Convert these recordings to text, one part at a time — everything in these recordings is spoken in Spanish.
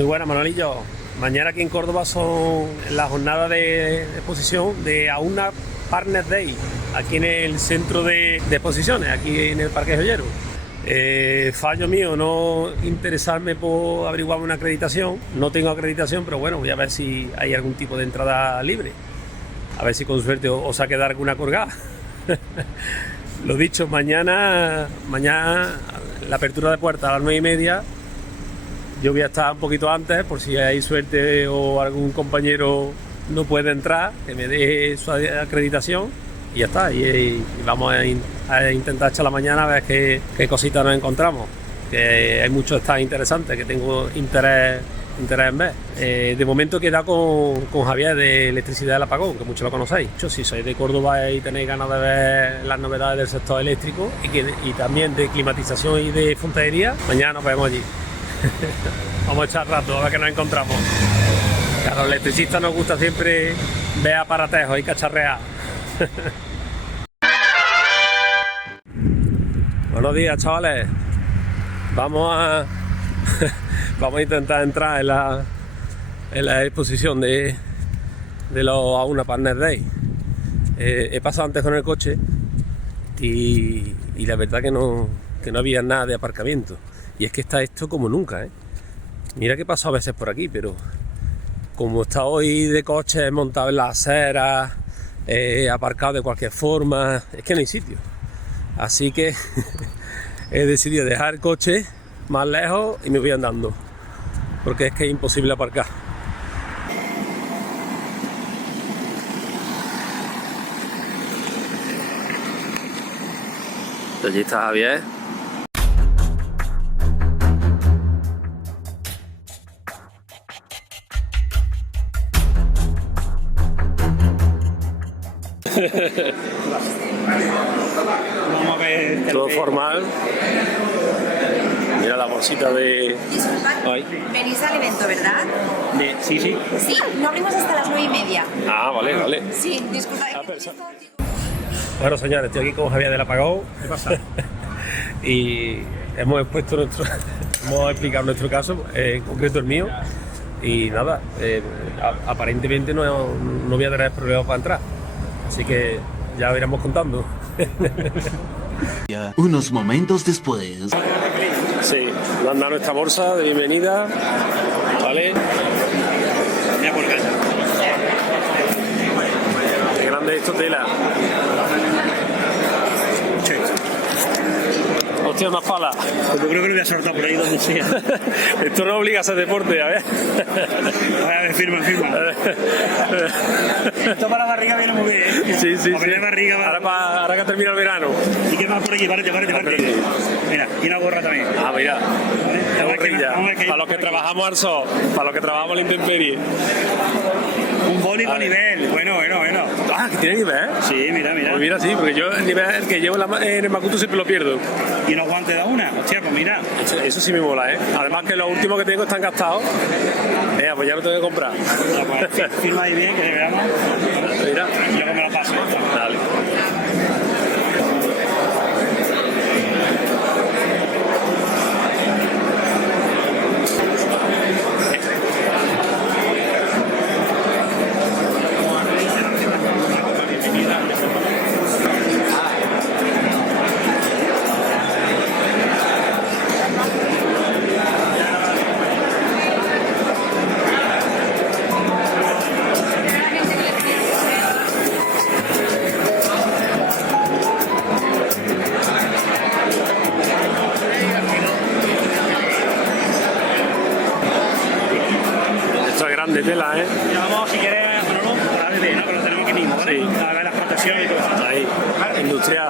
Muy buenas, Manolillo. Mañana aquí en Córdoba son las jornadas de exposición de Auna Partner Day, aquí en el centro de exposiciones, aquí en el Parque Joyero. Fallo mío no interesarme por averiguar una acreditación. No tengo acreditación, pero bueno, voy a ver si hay algún tipo de entrada libre. A ver si con suerte os ha quedado alguna colgada. Lo dicho, mañana la apertura de puertas a las 9:30. Yo voy a estar un poquito antes por si hay suerte o algún compañero no puede entrar, que me dé su acreditación y ya está. Y vamos a intentar echar la mañana a ver qué cositas nos encontramos. Que hay muchos stands interesantes que tengo interés en ver. De momento he quedado con Javier de Electricidad del Apagón, que muchos lo conocéis. Si sois de Córdoba y tenéis ganas de ver las novedades del sector eléctrico y también de climatización y de fontanería, mañana nos vemos allí. Vamos a echar rato a ver qué nos encontramos. A los electricistas nos gusta siempre ver aparatejos y cacharrear. Buenos días, chavales. Vamos a intentar entrar en la exposición de los Auna Partner Day. He pasado antes con el coche y la verdad que no había nada de aparcamiento. Y es que está esto como nunca, ¿eh? Mira que paso a veces por aquí, pero como está hoy de coches montados en las aceras, aparcado de cualquier forma, es que no hay sitio. Así que he decidido dejar el coche más lejos y me voy andando, porque es que es imposible aparcar. Allí está Javier. Vamos a ver. Todo formal. Mira la bolsita de... Disculpad, venís al evento, ¿verdad? Sí. Sí, no abrimos hasta las 9:30. Ah, vale. Sí, disculpad. Bueno, señores, estoy aquí con Javier del Apagón. ¿Qué pasa? Y hemos explicado nuestro caso, en concreto el mío. Y nada, aparentemente no voy a tener problemas para entrar. Así que ya iremos contando. Unos momentos después. Sí, nos han dado nuestra bolsa de bienvenida. Vale. Mira por acá. Qué grande esto, tela. Hostia, más pala. Pues yo creo que lo voy a soltar por ahí donde sea. Esto no obliga a hacer deporte, a ver. A ver, firma. Esto para la barriga viene muy bien, ¿eh? Sí. Para poner barriga va... Ahora que termina el verano. ¿Y qué más por aquí? Párate. Mira, y una gorra también. Ah, mira. La gorrilla. Vamos a ver qué hay Para los que por aquí. trabajamos al sol, para los que trabajamos a la intemperie. Un boli con Vale. nivel. Bueno. Ah, que tiene nivel. Sí, mira. Pues mira, sí, porque yo el nivel que llevo en el Macuto siempre lo pierdo. Y unos guantes de una. Hostia, pues mira. Eso sí me mola, ¿eh? Además que los últimos que tengo están gastados. Pues ya lo tengo que comprar. Pues, firma ahí bien, que le veamos. Mira. Y luego me lo paso. Dale. Esto es grande tela, ¿eh? Llamamos si quieres, Manolo, para ver, ¿no? Que lo tenemos aquí mismo, ¿vale? Sí. A ver las protecciones y todo eso. Ahí, industrial.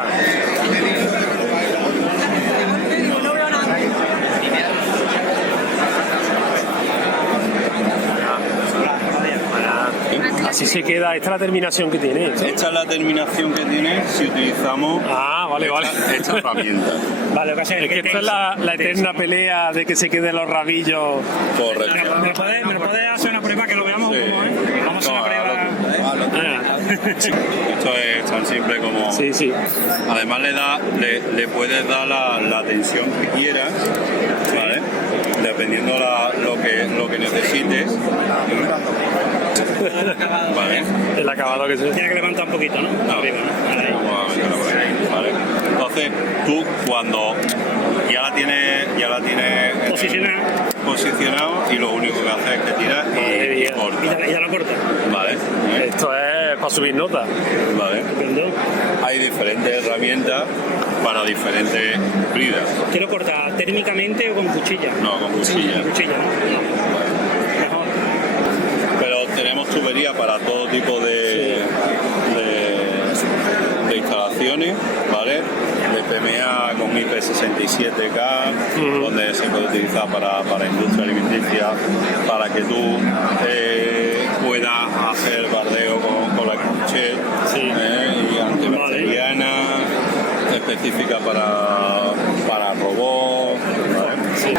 Así se queda, esta es la terminación que tiene. ¿Eh? Esta es la terminación que tiene si utilizamos Ah, vale. esta herramienta. Vale, lo que hace Es que esta es la eterna pelea de que se queden los rabillos. Correcto. ¿Me lo puedes hacer una prueba que lo veamos? Sí. ¿Cómo es? Vamos a hacer una prueba. Esto es tan simple como... Sí. Además le puedes dar la tensión que quieras, ¿vale? Dependiendo lo que necesites. Vale. El acabado que se... Tiene que levantar un poquito, ¿no? Arriba, ¿no? Ahí. Vamos a meterlo por ahí, ¿vale? Entonces, tú cuando ya la tienes posicionado y lo único que haces es que tiras y cortas. Y ya lo corta. Vale. Esto es para subir nota. Vale. Perdón. Hay diferentes herramientas para diferentes bridas. ¿Quiero cortar térmicamente o con cuchilla? No, con cuchilla. Con cuchilla, ¿no? Mejor. Pero tenemos tubería para todo tipo de instalaciones, ¿vale? De PMA con IP67K, donde se puede utilizar para industria alimenticia, para que tú puedas hacer bardeo con la crochet, y antibacteriana, específica para robots, ¿vale? Sí.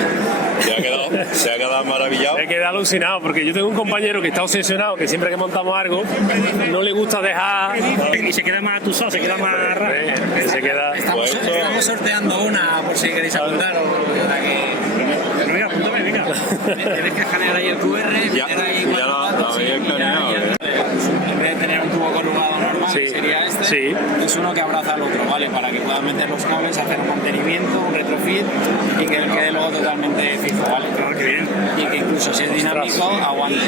Se ha quedado maravillado. Me quedé alucinado porque yo tengo un compañero que está obsesionado, que siempre que montamos algo, no le gusta dejar... Y se queda más atusado, se queda más raro. Se queda... Estamos sorteando una por si queréis apuntar o la que... Venga, apúntame, venga. Tienes que escanear ahí el QR, Ya meter ahí lo habéis escaneado. en vez de tener un tubo corrugado normal, Sí, que sería este, sí. es uno que abraza al otro, ¿vale? Para que puedas meter los cables, hacer un mantenimiento, un retrofit y que quede luego totalmente fijo, ¿vale? Ah, qué bien. Y que incluso si es dinámico, aguante.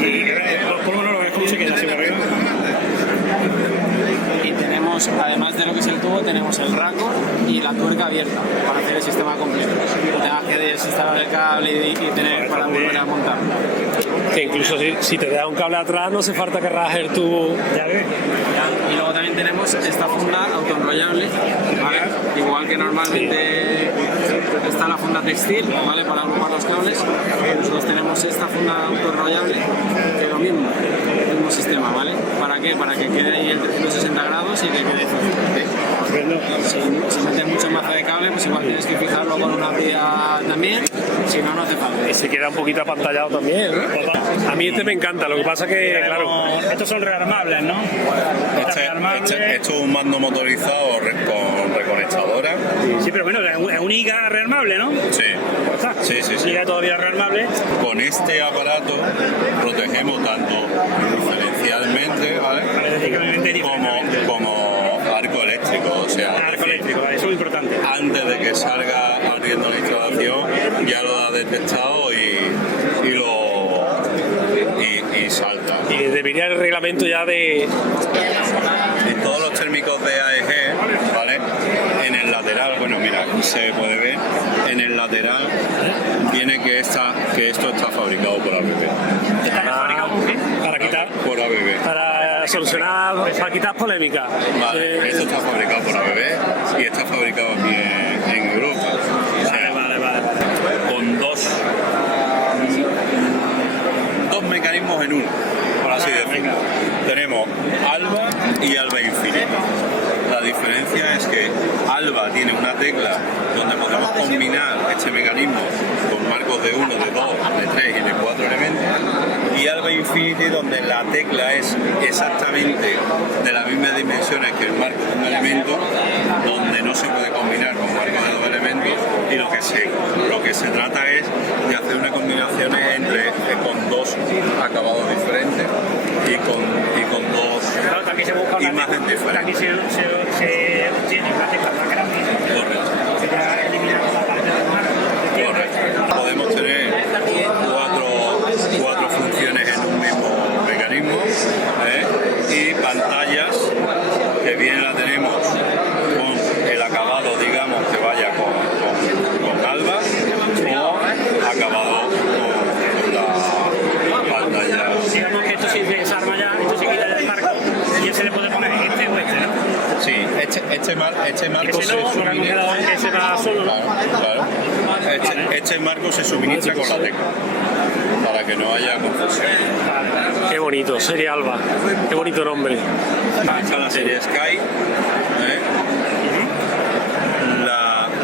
Y ¿cómo no lo ves? ¿Cómo se queda así por arriba? Y tenemos, además de lo que es el tubo, tenemos el raco y la tuerca abierta para hacer el sistema completo. No tengas que desinstalar el cable y tener para volver a montar. Que incluso si te da un cable atrás no hace falta que rajes el tubo. Ya ves. Y luego también tenemos esta funda autoenrollable, ¿vale? Igual que normalmente está la funda textil, ¿vale? Para agrupar los cables. Nosotros tenemos esta funda autoenrollable, que es lo mismo, el mismo sistema, ¿vale? ¿Para qué? Para que quede ahí en 360 grados y que quede fijo. Si metes mucho mazo de cable, pues igual tienes que fijarlo con una brida también, si no, no hace falta. Y se queda un poquito apantallado también. A mí este me encanta, lo que pasa que, claro... Estos son rearmables, ¿no? Esto es un mando motorizado con reconectadora. Sí, pero bueno, es un IGA rearmable, ¿no? Sí. Sí. IGA todavía rearmable. Con este aparato protegemos tanto diferencialmente, ¿vale? como arco eléctrico. O sea, Arco eléctrico, vale, eso es importante. antes de que salga ardiendo la instalación, ya lo ha detectado y salta. Y debería el reglamento ya de... En todos los térmicos de AEG, ¿vale? En el lateral, bueno, mira, aquí se puede ver, en el lateral viene que esto está fabricado por ABB. ¿Está fabricado con qué? Para quitar... Por ABB. Para solucionar, para quitar polémica. Vale, esto está fabricado por ABB y está fabricado aquí en Europa. O sea, Vale. con dos mecanismos en uno, por así decirlo. Tenemos Alba y Alba Infinity. La diferencia es que Alba tiene una tecla donde podemos combinar este mecanismo con marcos de 1, de 2, de 3 y de 4 elementos, y Alba Infinity donde la tecla es exactamente de las mismas dimensiones que el marco de un elemento, donde no se puede combinar con marcos de 2 elementos, y lo que se trata es de hacer una combinación con dos acabados diferentes y con dos Claro, también se busca imágenes diferentes. También se obtiene una tecla más grande. Correcto. Se ya elimina la parte del marco. Correcto. Podemos tener cuatro funciones en un mismo mecanismo, y pantallas que bien la tenemos con el acabado, digamos, que vaya con Alba, o acabado con la pantalla. Digamos que esto se desarma ya, esto se quita del marco y él se le puede poner este o este, ¿no? Sí, este marco Ese no, porque hemos quedado en que se da solo, ¿no? Claro. Este marco se suministra con la tecla para que no haya confusión. Qué bonito, Serie Alba. Qué bonito nombre. Esta es la serie Sky.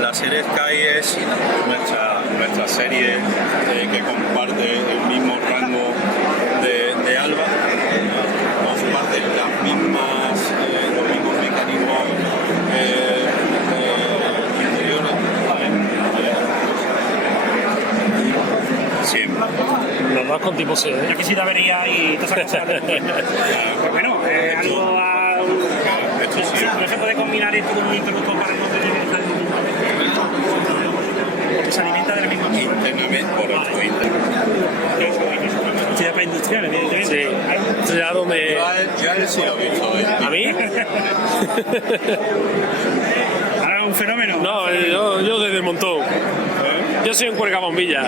La serie Sky es nuestra serie que comparte el mismo rango de Alba. Comparte los mismos mecanismos interiores. vas con tipo C, Yo quisiera avería y todas esas cosas. Pues bueno, algo Esto sí. no se puede combinar esto con un interruptor para no tener que estar porque se alimenta de la misma forma. Internamente, por otro interno. Sería para industriales, evidentemente. Sí, ya donde... Ya él sí lo he visto hoy. ¿A mí? Ahora un fenómeno. No, yo desde el montón. Yo soy un cuelgabombilla.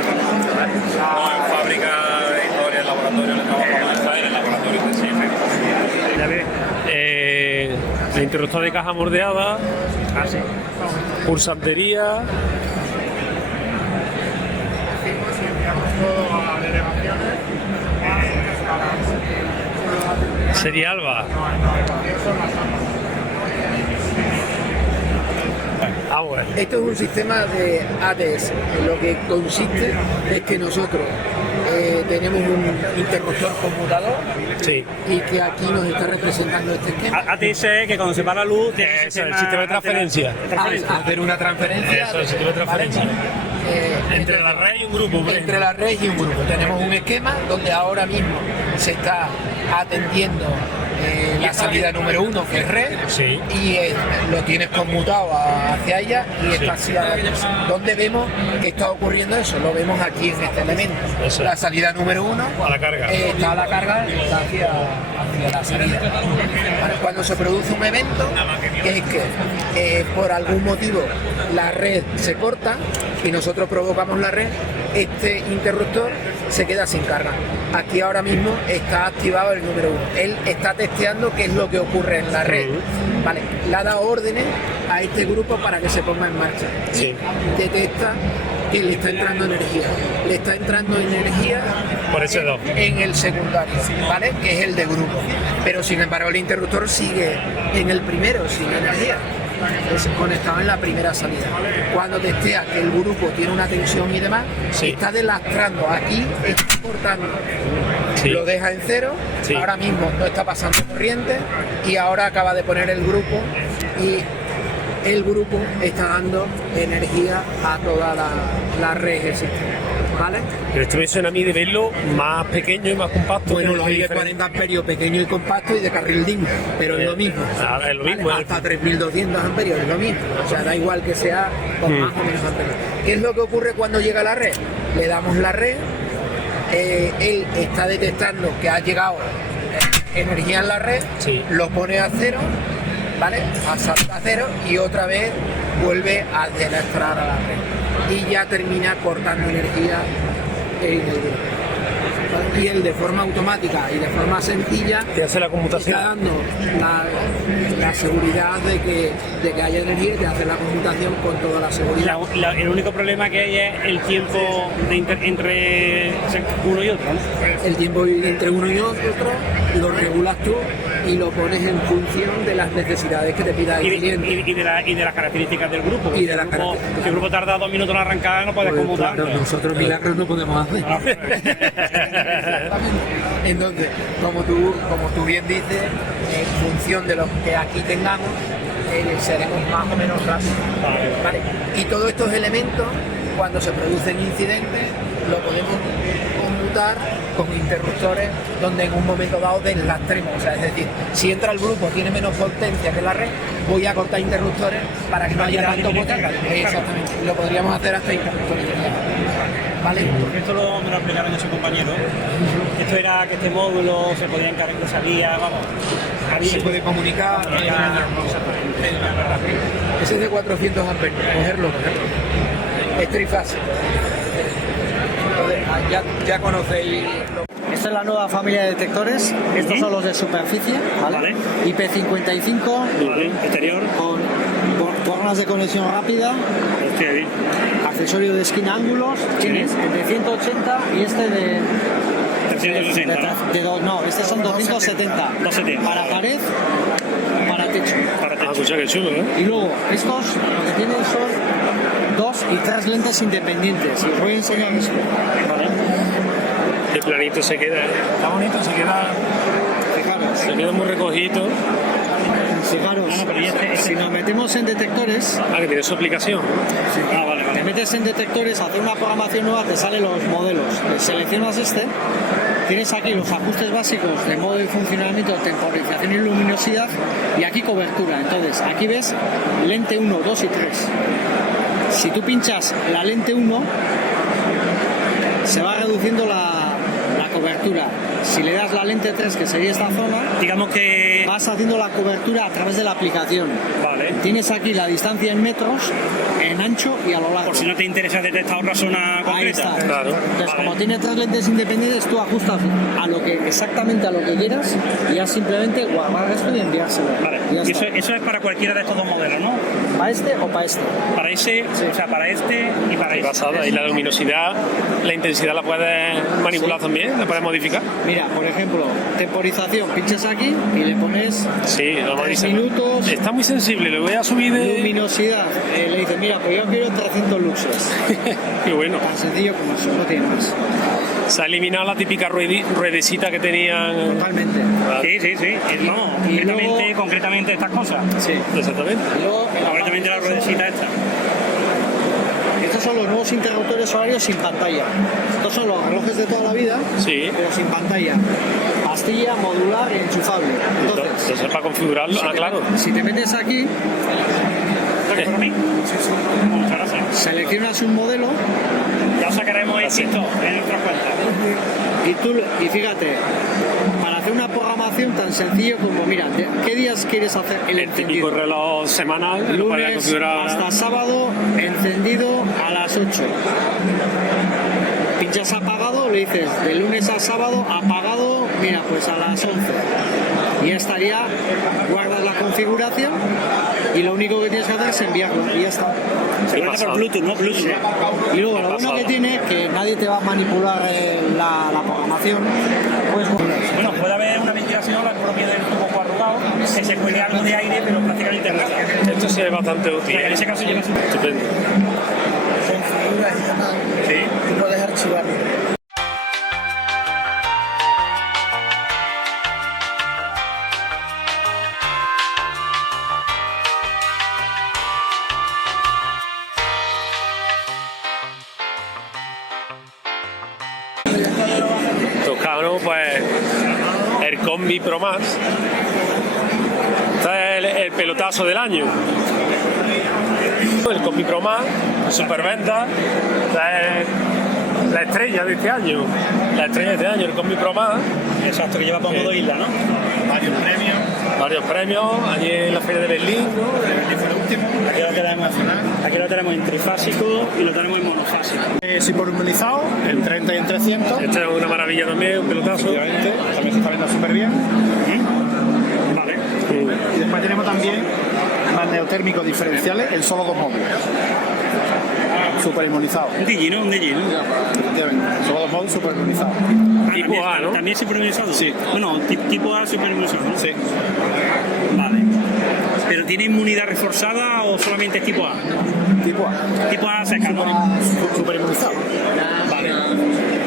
No, en fábrica de historia, en laboratorio, le trabajamos en el laboratorio de siempre. Ya ves. El interruptor de caja mordeada. Pulsantería. Sería Alba. Ah, bueno. Esto es un sistema de ATS. Lo que consiste es que nosotros tenemos un interruptor conmutador Sí. y que aquí nos está representando este esquema. ATS, que cuando se va la luz, tiene Eso, el sistema de transferencia. Al hacer una transferencia. Eso, el sistema de transferencia. Entre la red y un grupo. por Entre ejemplo. la red y un grupo. Tenemos un esquema donde ahora mismo se está atendiendo la salida número 1, que es red, Sí. y lo tienes conmutado hacia ella y está así. ¿Dónde vemos que está ocurriendo eso? Lo vemos aquí en este elemento. Eso. La salida número 1 A la carga. está a la carga, está hacia la salida. Vale, cuando se produce un evento, que es que por algún motivo la red se corta y nosotros provocamos la red, este interruptor se queda sin carga. Aquí ahora mismo está activado el número 1. Él está testeando qué es lo que ocurre en la red. Vale, le ha dado órdenes a este grupo para que se ponga en marcha. Sí. Detecta que le está entrando energía. Le está entrando energía Por ese 2. en el secundario, ¿vale? Que es el de grupo. Pero sin embargo el interruptor sigue en el primero sin energía. Es conectado en la primera salida. Cuando testea que el grupo tiene una tensión y demás, Sí. está delastrando. Aquí está cortando. Sí. Lo deja en cero. Sí. Ahora mismo no está pasando corriente y ahora acaba de poner el grupo y el grupo está dando energía a toda la red existente. ¿Vale? Pero esto me suena a mí de verlo más pequeño y más compacto. Bueno, que los hay de diferente. 40 amperios pequeño y compacto y de carril DIN, pero es lo mismo. Ah, es lo mismo. Vale, hasta 3200 amperios es lo mismo. O sea, da igual que sea con más o menos amperios. ¿Qué es lo que ocurre cuando llega a la red? Le damos la red, él está detectando que ha llegado energía en la red, Sí. lo pone a cero, ¿vale? A saltar a cero y otra vez vuelve a delastrar a la red. Y ya termina cortando energía en el grupo. ¿Vale? Y él de forma automática y de forma sencilla Te hace la conmutación. está dando la seguridad de que haya energía y te hace la conmutación con toda la seguridad. El único problema que hay es el tiempo entre uno y otro, ¿no? El tiempo entre uno y otro lo regulas tú y lo pones en función de las necesidades que te pida el cliente. Y de las características del grupo. Y de Si las características. Si el grupo tarda 2 minutos en arrancar, no puedes Pues, conmutar. claro, nosotros milagros no podemos hacer. Entonces, como tú bien dices, en función de lo que aquí tengamos, seremos más o menos rápidos. ¿Vale? Y todos estos elementos, cuando se producen incidentes, lo podemos conmutar con interruptores donde en un momento dado deslastremos. O sea, es decir, si entra el grupo, tiene menos potencia que la red, voy a cortar interruptores para que no haya tanto potencia. Exactamente. Lo podríamos hacer hasta interruptores. ¿Vale? Porque esto me lo explicaron sus compañeros. Esto era que este módulo se podía encargar, salía, vamos. Se puede comunicar. Ese es de 400 amperios. Cogerlo. Es trifásico. Ya conocéis. Esta es la nueva familia de detectores. Estos son los de superficie, ¿vale? Vale. IP55 Vale, exterior. con tornas de conexión rápida, Hostia, bien. accesorio de esquina ángulos. Tienes el de 180 y este de 360, ¿no? no, estos son 270. 270. Para pared, para techo. Para Ah, techo. escucha que chulo, ¿eh? Y luego, estos lo que tienen son 2 y 3 lentes independientes. Y os voy a enseñar esto. Te planito se queda, está bonito, se queda muy recogido. Fijaros, si nos metemos en detectores, Que tiene su aplicación. te metes en detectores, hacer una programación nueva, te salen los modelos. Seleccionas tienes aquí los ajustes básicos de modo de funcionamiento, temporización y luminosidad, y aquí cobertura. Entonces, aquí ves lente 1, 2 y 3. Si tú pinchas la lente 1, se va reduciendo la cobertura. Si le das la lente 3, que sería esta zona, digamos que vas haciendo la cobertura a través de la aplicación. vale. Tienes aquí la distancia en metros, en ancho y a lo largo. Por si no te interesa detectar otra zona Ahí concreta. está. Claro. Entonces, como tiene 3 lentes independientes, tú ajustas exactamente a lo que quieras y ya simplemente guardar esto y enviárselo. Vale. Y ya Y está. eso es para cualquiera de estos dos modelos, ¿no? ¿Para este o para este? Para ese, o sea, para este y para ese. Basada. Y la luminosidad, la intensidad la puedes manipular también, la puedes modificar. Mira, por ejemplo, temporización, pinchas aquí y le pones Sí, lo 3 minutos. Está muy sensible, le voy a subir de. Luminosidad, le dices, mira, pues yo quiero 300 luxes. Qué bueno. Tan sencillo como eso, no tiene más. Se ha eliminado la típica ruedecita que tenían. Totalmente. Sí. No, concretamente estas cosas. Sí. Exactamente. Luego, en la Concretamente la parte ruedecita esta. estos son los nuevos interruptores horarios sin pantalla. Estos son los relojes de toda la vida, Sí. pero sin pantalla. Pastilla, modular y enchufable. Entonces, para configurarlo. si te Claro. Si te metes aquí, ¿Por mí? Muchas gracias. seleccionas un modelo Ya os sacaremos éxito en nuestra cuenta. y fíjate, para hacer una programación tan sencillo como, mira, ¿qué días quieres hacer el El típico encendido? reloj semanal, lo puedes Lunes configurar. hasta sábado, encendido a las 8. Pinchas apagado, le dices de lunes a sábado, apagado, mira, pues a las 11. Y ya estaría, guardas la configuración y lo único que tienes que hacer es enviarlo y ya está. Se conecta por Bluetooth, ¿no? Bluetooth. Y luego lo bueno que tiene es que nadie te va a manipular la programación. Pues, Bueno, puede haber una ventilación, la propia del tubo arrugado, que se cuele algo de aire, pero prácticamente nada. Esto sí es bastante útil. En ese caso lleva Estupendo. Sí. Tú puedes archivarlo. Toscano, pues el Combi Pro Max. Este es el pelotazo del año. El Combi Pro Max, superventa. Esta es la estrella de este año. La estrella de este año, el Combi Pro Max. Exacto, que lleva por modo isla, ¿no? Varios premios, allí en la Feria de Berlín, ¿no? Aquí lo tenemos en trifásico y lo tenemos en monofásico. Superluminizado, en 30 y en 300. Este es una maravilla también, un pelotazo. Efectivamente, también se está viendo súper bien. Vale. Y después tenemos también magneotérmicos diferenciales en solo 2 módulos. Superinmunizado. Un Digi, ¿no? Un Digi, ¿no? Efectivamente, solo 2 módulos superinmunizados. Tipo también, A, ¿no? También supervisado. Sí. Bueno, tipo A supervisado, ¿no? Sí. Vale. ¿Pero tiene inmunidad reforzada o solamente es tipo A? Tipo A. Tipo A seca, ¿no? Superinmunizado. Vale.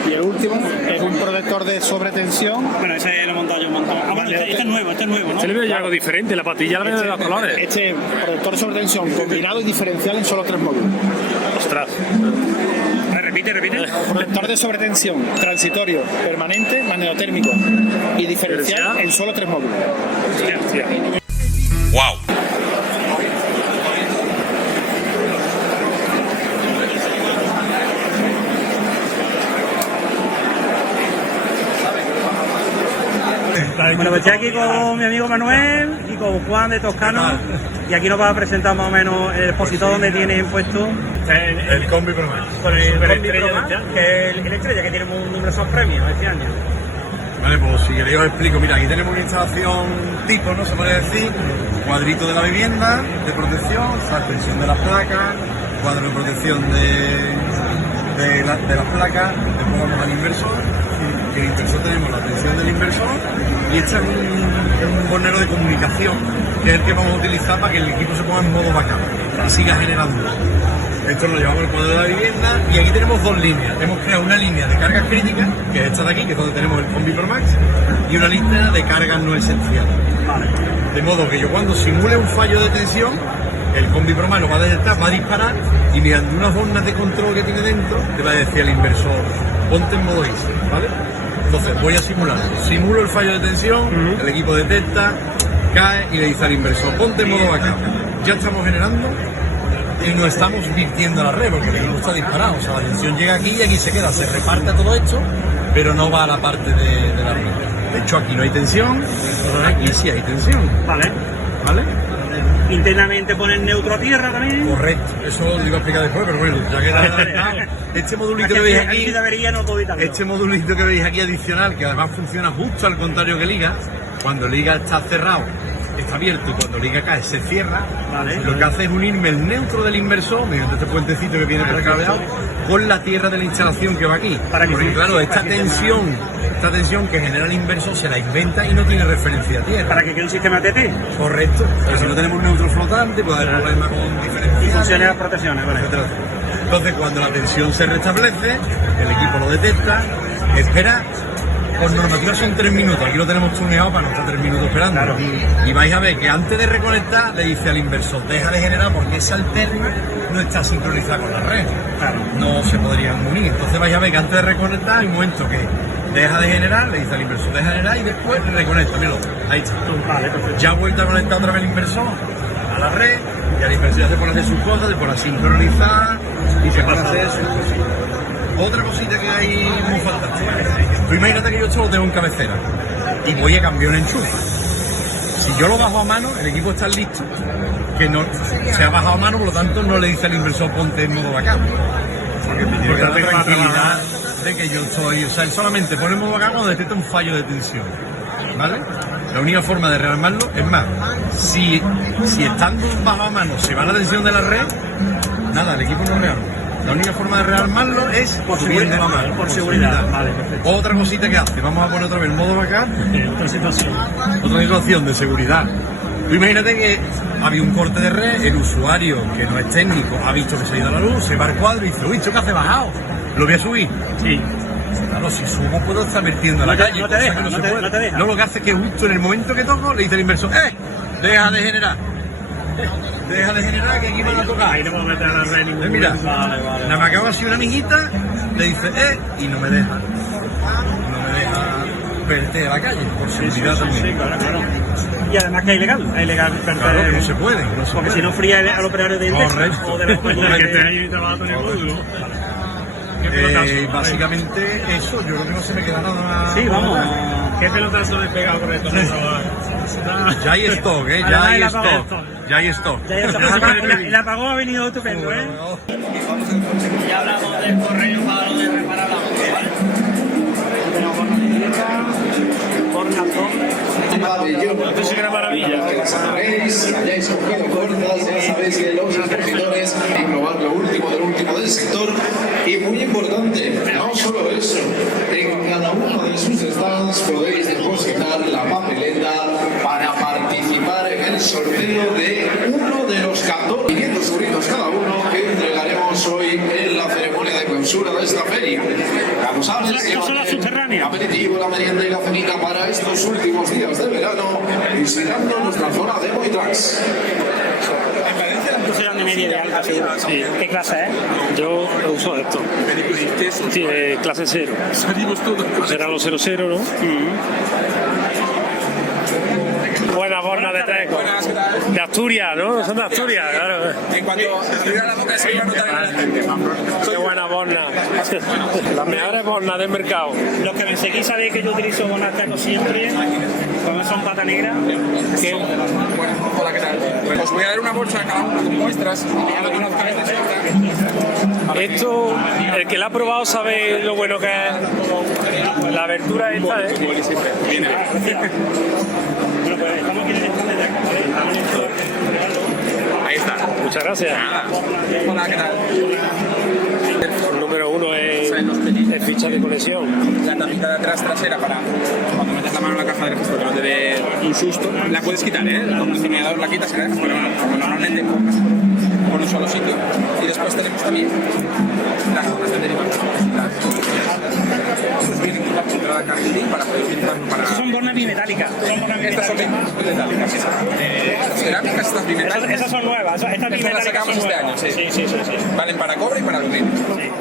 Y el último es un protector de sobretensión. Bueno, ese lo he montado yo un montón. Ah, bueno, este es nuevo, ¿no? Este le veo ya algo diferente, la patilla la veo de los colores. Este protector de sobretensión combinado y diferencial en solo 3 módulos. Ostras. Repite. Protector de sobretensión, transitorio, permanente, magnetotérmico y diferencial en solo 3 módulos. Hostia. ¡Wow! Bueno, pues estoy aquí con mi amigo Manuel y con Juan de Toscano y aquí nos va a presentar más o menos el expositor donde tienen puesto El Combi Pro Max. con el Combi Pro Max, que es el estrella que tiene numerosos premios este año. Vale, pues si queréis os explico. Mira, aquí tenemos una instalación tipo, ¿no? Se puede decir, cuadrito de la vivienda, de protección, suspensión de las placas, cuadro de protección de las placas, después vamos al inversor, que en el inversor tenemos la tensión del inversor y este es un bornero de comunicación, que es el que vamos a utilizar para que el equipo se ponga en modo backup, para que siga generando. Esto lo llevamos al cuadro de la vivienda y aquí tenemos dos líneas. Hemos creado una línea de cargas críticas, que es esta de aquí, que es donde tenemos el Combi Pro Max, y una lista de cargas no esenciales. Vale. De modo que yo cuando simule un fallo de tensión, el Combi Pro Max lo va a detectar, va a disparar y mediante unas bornas de control que tiene dentro, te va a decir al inversor, ponte en modo easy, ¿vale? Entonces voy a simularlo. Simulo el fallo de tensión, el equipo detecta, cae y le dice al inversor, ponte en modo backup. Ya estamos generando y no estamos virtiendo la red porque el equipo está disparado. O sea, la tensión llega aquí y aquí se queda, se reparte todo esto, pero no va a la parte de la red. De hecho, aquí no hay tensión, pero aquí sí hay tensión. Vale. ¿Vale? Internamente ponen neutro a tierra también. Correcto, eso lo iba a explicar después, pero bueno, ya que este modulito que veis aquí, este modulito que veis aquí adicional, que además funciona justo al contrario que Liga, cuando Liga está cerrado, está abierto y cuando Liga cae se cierra, vale, lo que hace es unirme el neutro del inversor, mediante este puentecito que viene precableado, con la tierra de la instalación que va aquí. Porque claro, esta tensión que genera el inversor se la inventa y no tiene referencia a tierra. ¿Para que quede un sistema TT? Correcto, porque si no tenemos un neutro flotante puede haber problemas con diferenciales. Y funcionan las protecciones, vale. Entonces cuando la tensión se restablece, el equipo lo detecta, espera. Por normativa son 3 minutos, aquí lo tenemos tuneado para no estar 3 minutos esperando. Claro. Y vais a ver que antes de reconectar le dice al inversor, deja de generar porque esa alterna no está sincronizada con la red. Claro. No se podrían unir. Entonces vais a ver que antes de reconectar hay un momento que deja de generar, le dice al inversor, deja de generar y después reconecta. Míralo, ahí está. Vale, ya ha vuelto a conectar otra vez el inversor a la red, y el inversor ya se pone a hacer sus cosas, se pone a sincronizar y se pone a hacer sus cosas. Otra cosita que hay muy fantástica. Tú imagínate que yo esto lo tengo en cabecera y voy a cambiar un enchufe. Si yo lo bajo a mano, el equipo está listo, que no se ha bajado a mano, por lo tanto no le dice al inversor ponte en modo backup. Porque me tiene que dar la tranquilidad de que yo estoy, o sea, él solamente pone en modo backup cuando detecta un fallo de tensión, ¿vale? La única forma de rearmarlo es más, si estando bajo a mano se va la tensión de la red, nada, el equipo no rearma. La única forma de rearmarlo es por seguridad, la mano, por seguridad. Vale, perfecto. Otra cosita que hace, vamos a poner otra vez el modo backup. Otra situación de seguridad. Tú imagínate que había un corte de red, el usuario que no es técnico ha visto que se ha ido la luz, se va al cuadro y dice, uy, ¿esto qué hace bajado? ¿Lo voy a subir? Sí. Claro, si subo puedo estar vertiendo en la calle. No te deja, no te deja. No, lo que hace es que justo en el momento que toco le dice al inversor, deja de generar. Deja de generar que aquí van a tocar. Ahí no puedo meter a la red ningún. Mira, nada más que hago así una mijita, le dice, y no me deja. No me deja verte a la calle, por seguridad también. Sí, claro. Y además que es ilegal. Es ilegal verte. Claro, que no se puede. Porque si no fría al operario de Inditex. Correcto. O de la compañía que esté ahí trabajando en el módulo. Básicamente eso, yo creo que no se me queda nada más. Sí, vamos. ¿Qué pelotazo le he pegado con esto? Ya hay stock, ya hay stock. Ya hay stock. El apagón ha venido estupendo, Ya hablamos del correo para lo de reparar la moto, ¿vale? Tenemos Esto sí que era maravilla. Que las apaguéis, hayáis cogido fuerzas, ya sabéis que los expositores y probar lo último del sector. Y muy importante, no solo eso, en cada uno de sus stands podéis depositar la papeleta para participar en el sorteo de uno de los 500 euritos cada uno que entregaremos hoy en la ceremonia de clausura de esta feria. Ya lo sabes, el aperitivo, la merienda y la cenita para estos últimos días de verano, visitando nuestra zona de Moitrax. De media de alta, sí. ¿Qué clase es? Yo uso esto. Sí, clase 0. Será los 00, ¿no? Buena borna de Treco. De Asturias, ¿no? Son de Asturias, claro. En cuanto abrirá la boca se iba a notar en la gente. Qué buena borna. Las mejores bornas del mercado. Los que me seguís sabéis que yo utilizo bornas Treco siempre. Cuando son pata negra. Hola, ¿qué tal? Os voy a dar una bolsa a cada uno con muestras. Esto, el que la ha probado sabe lo bueno que es. La abertura esta, Viene. Ahí está. Muchas gracias. Hola, ¿qué tal? El número 1 es ficha de conexión. La tapita de atrás trasera para cuando metes la mano en la caja de registro que no te dé un susto. La puedes quitar, ¿eh? Con el destornillador la quitas y la dejas, pero bueno, como normalmente por un solo sitio. Y después tenemos también las zonas de derivación. Pues vienen con la entrada carril para poder utilizarlo para... Son bornas bimetálicas. Estas son bimetálicas, sí. Estas cerámicas, estas bimetálicas. Esas son nuevas, estas bimetálicas las sacamos son este nuevas. año, sí. Sí. Valen para cobre y para aluminio. Sí.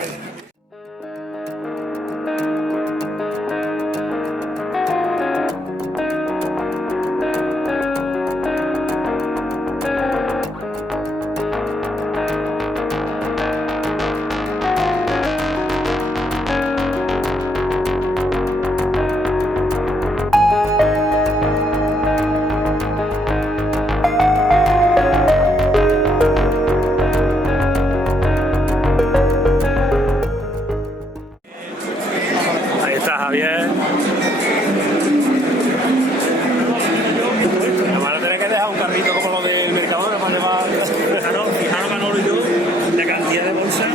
Ahí está Javier. Nos van a tener que dejar un carrito como lo del Mercadona para llevar. Fijaros Manolo y yo, la cantidad de bolsas.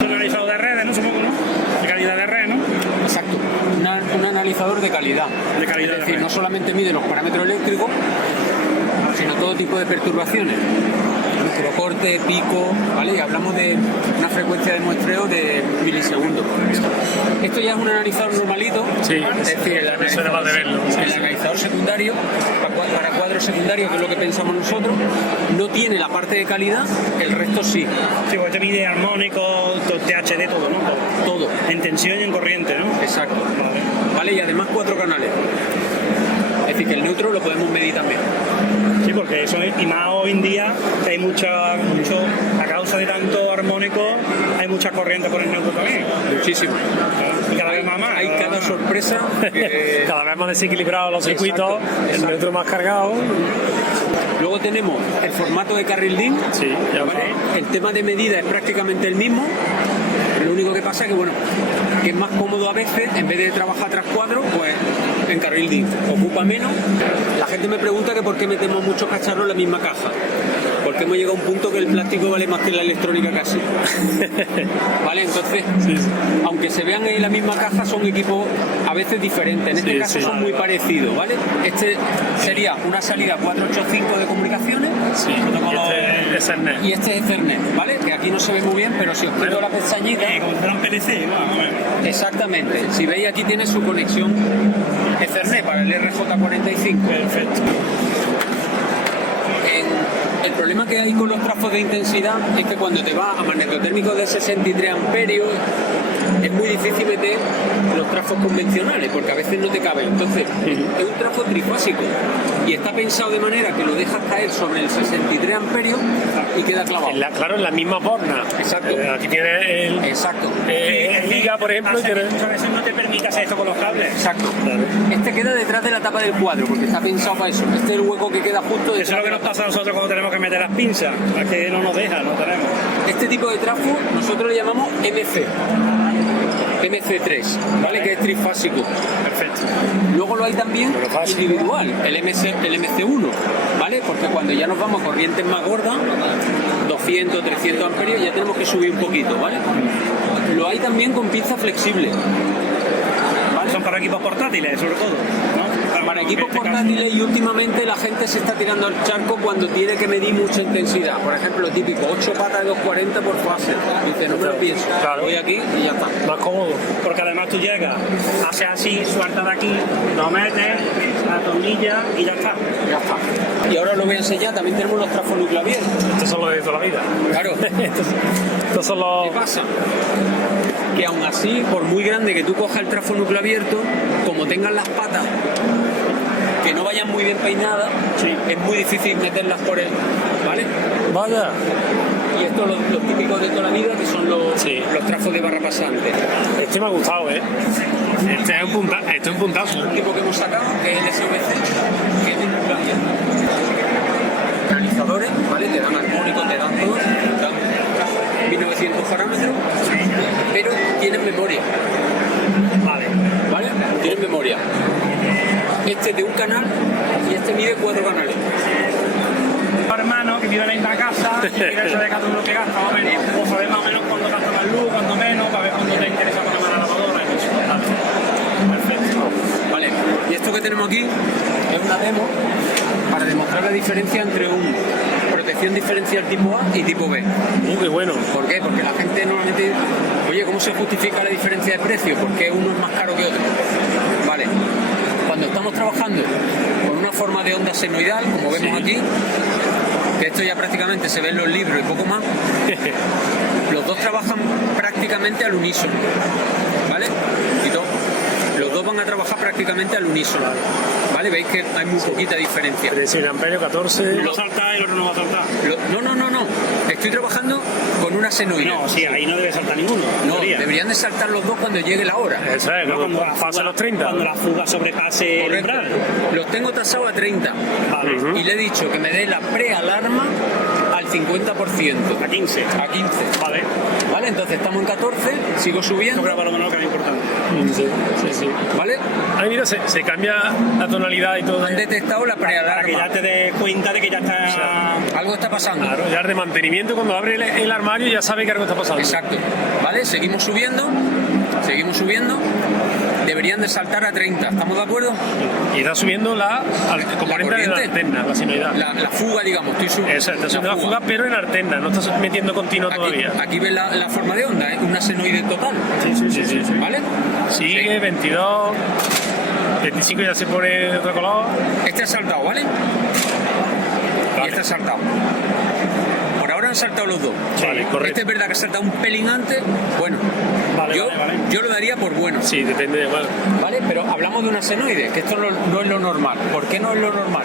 Organizado de redes, ¿no? Supongo, ¿no? De calidad de red, ¿no? Exacto, un analizador de calidad. De calidad Es de decir, red. no solamente mide los parámetros eléctricos, sino todo tipo de perturbaciones. Microcorte, pico, ¿vale? Y hablamos de una frecuencia de muestreo de milisegundos. Esto ya es un analizador normalito. Sí, es decir, el eso era más de verlo. analizador secundario, para cuadros secundarios, que es lo que pensamos nosotros, no tiene la parte de calidad, el resto sí. Sí, pues te mide armónico, THD, todo, ¿no? Todo. En tensión y en corriente, ¿no? Exacto. Vale, y además 4 canales. Es decir, que el neutro lo podemos medir también. Sí, porque eso es, y más hoy en día que hay mucho, a causa de tanto armónico, hay mucha corriente por el neutro también. Muchísimo. Y cada vez más. Hay cada sorpresa. Cada vez más desequilibrados los circuitos, el neutro más cargado. Luego tenemos el formato de carril DIN. Sí, ya ¿vale? El tema de medida es prácticamente el mismo. Lo único que pasa es que, bueno, que es más cómodo a veces, en vez de trabajar tras cuadros, pues en carril DIN. Ocupa menos. La gente me pregunta que por qué metemos muchos cacharros en la misma caja. Porque hemos llegado a un punto que el plástico vale más que la electrónica casi. ¿Vale? Entonces, aunque se vean en la misma caja, son equipos a veces diferentes. En este caso son muy parecidos, ¿vale? Este sería una salida 485 de comunicaciones. Sí, y este es Ethernet. Y este es Ethernet, ¿vale? Que aquí no se ve muy bien, pero si os quito la pestañita... Como si fuera un PLC, ¿no? Exactamente. Si veis, aquí tiene su conexión Ethernet para el RJ45. Perfecto. El problema que hay con los trafos de intensidad es que cuando te vas a magnetotérmicos de 63 amperios es muy difícil meter los trafos convencionales porque a veces no te caben. Entonces, es un trafo trifásico y está pensado de manera que lo dejas caer sobre el 63 amperios y queda clavado. Claro, en la misma borna. Exacto. Aquí tiene el... Exacto. El Liga, por ejemplo, Muchas veces no te permite hacer esto con los cables. Exacto. Este queda detrás de la tapa del cuadro porque está pensado para eso. Este es el hueco que queda justo detrás. Eso es lo que nos pasa a nosotros cuando tenemos que meter las pinzas. Es que no nos deja, no tenemos. Este tipo de trafo nosotros le llamamos MC3, ¿vale? Que es trifásico. Perfecto. Luego lo hay también individual, el MC1, ¿vale? Porque cuando ya nos vamos a corrientes más gordas, 200, 300 amperios, ya tenemos que subir un poquito, ¿vale? Lo hay también con pinza flexible. ¿Vale? Son para equipos portátiles, sobre todo, ¿no? Para equipos portátiles, y últimamente la gente se está tirando al charco cuando tiene que medir mucha intensidad. Por ejemplo, lo típico, 8 patas de 240 por fase. Dice, no me lo pienso. Claro. Voy aquí y ya está. Más cómodo. Porque además tú llegas, haces así, sueltas de aquí, lo metes, atornillas y ya está. Ya está. Y ahora lo voy a enseñar, también tenemos los trafos nucleavier. Estos son los de toda la vida. Claro. Estos son los... ¿Qué pasa? Que aún así, por muy grande que tú cojas el trafo núcleo abierto, como tengas las patas que no vayan muy bien peinadas, es muy difícil meterlas por él, ¿vale? Vaya. Y esto los típicos de toda la vida, que son los trafos de barra pasante. Este me ha gustado, ¿eh? Este es un puntazo. Un tipo que hemos sacado, que es el SVC, que es de núcleo abierto. Analizadores, ¿vale? Te dan armónicos, te dan todo, te dan 1900 parámetros, pero tienen memoria. Vale. Este es de un canal y este mide 4 canales. Hermano que vive en la misma casa, y quiere saber cada uno que gasta más o menos, o saber más o menos cuándo gasta más luz, cuándo menos, para ver cuándo te interesa poner más la lavadora y eso. Perfecto. Vale, y esto que tenemos aquí es una demo para demostrar la diferencia entre un protección diferencial tipo A y tipo B. Qué bueno. ¿Por qué? Porque la gente normalmente, oye, ¿cómo se justifica la diferencia de precio? ¿Por qué uno es más caro que otro? Vale, cuando estamos trabajando con una forma de onda senoidal, como vemos aquí, que esto ya prácticamente se ve en los libros y poco más, los dos trabajan prácticamente al unísono, ¿vale? Los dos van a trabajar prácticamente al unísono, ¿vale? Veis que hay muy poquita diferencia. 13 amperios, 14... Uno salta y el otro no va a saltar. No. Estoy trabajando con una senoide. No, sí, ahí no debe saltar ninguno. No, deberían de saltar los dos cuando llegue la hora. Eso es, cuando pase los 30. Cuando la fuga sobrepase el umbral. Los tengo tasados a 30. Vale. Y le he dicho que me dé la prealarma al 50%. A 15. A 15. Vale. Vale, entonces estamos en 14, sigo subiendo. Sobre lo menos que es importante. Sí. ¿Vale? Ahí mira, se cambia la tonalidad y todo. Han detectado la prealarma. Para que ya te des cuenta de que ya está... O sea, algo está pasando. Claro, ya de mantenimiento, cuando abre el armario ya sabe que algo está pasando. Exacto. ¿Vale? Seguimos subiendo. Deberían de saltar a 30. ¿Estamos de acuerdo? Y está subiendo la componente de la antena, la senoidad. La fuga, digamos. Exacto, está subiendo la fuga, pero en antena, no está metiendo continuo todavía. Aquí ves la forma de onda, ¿eh? Una senoide total. Sí. ¿Vale? Sigue, sí. 22, 25 ya se pone de otro color. Este ha saltado, ¿vale? Y este ha saltado. Por ahora han saltado los dos. Vale, correcto. Este es verdad que ha saltado un pelín antes. Bueno, yo lo daría por bueno. Sí, depende de cuál. Vale, pero hablamos de una senoide, que esto no es lo normal. ¿Por qué no es lo normal?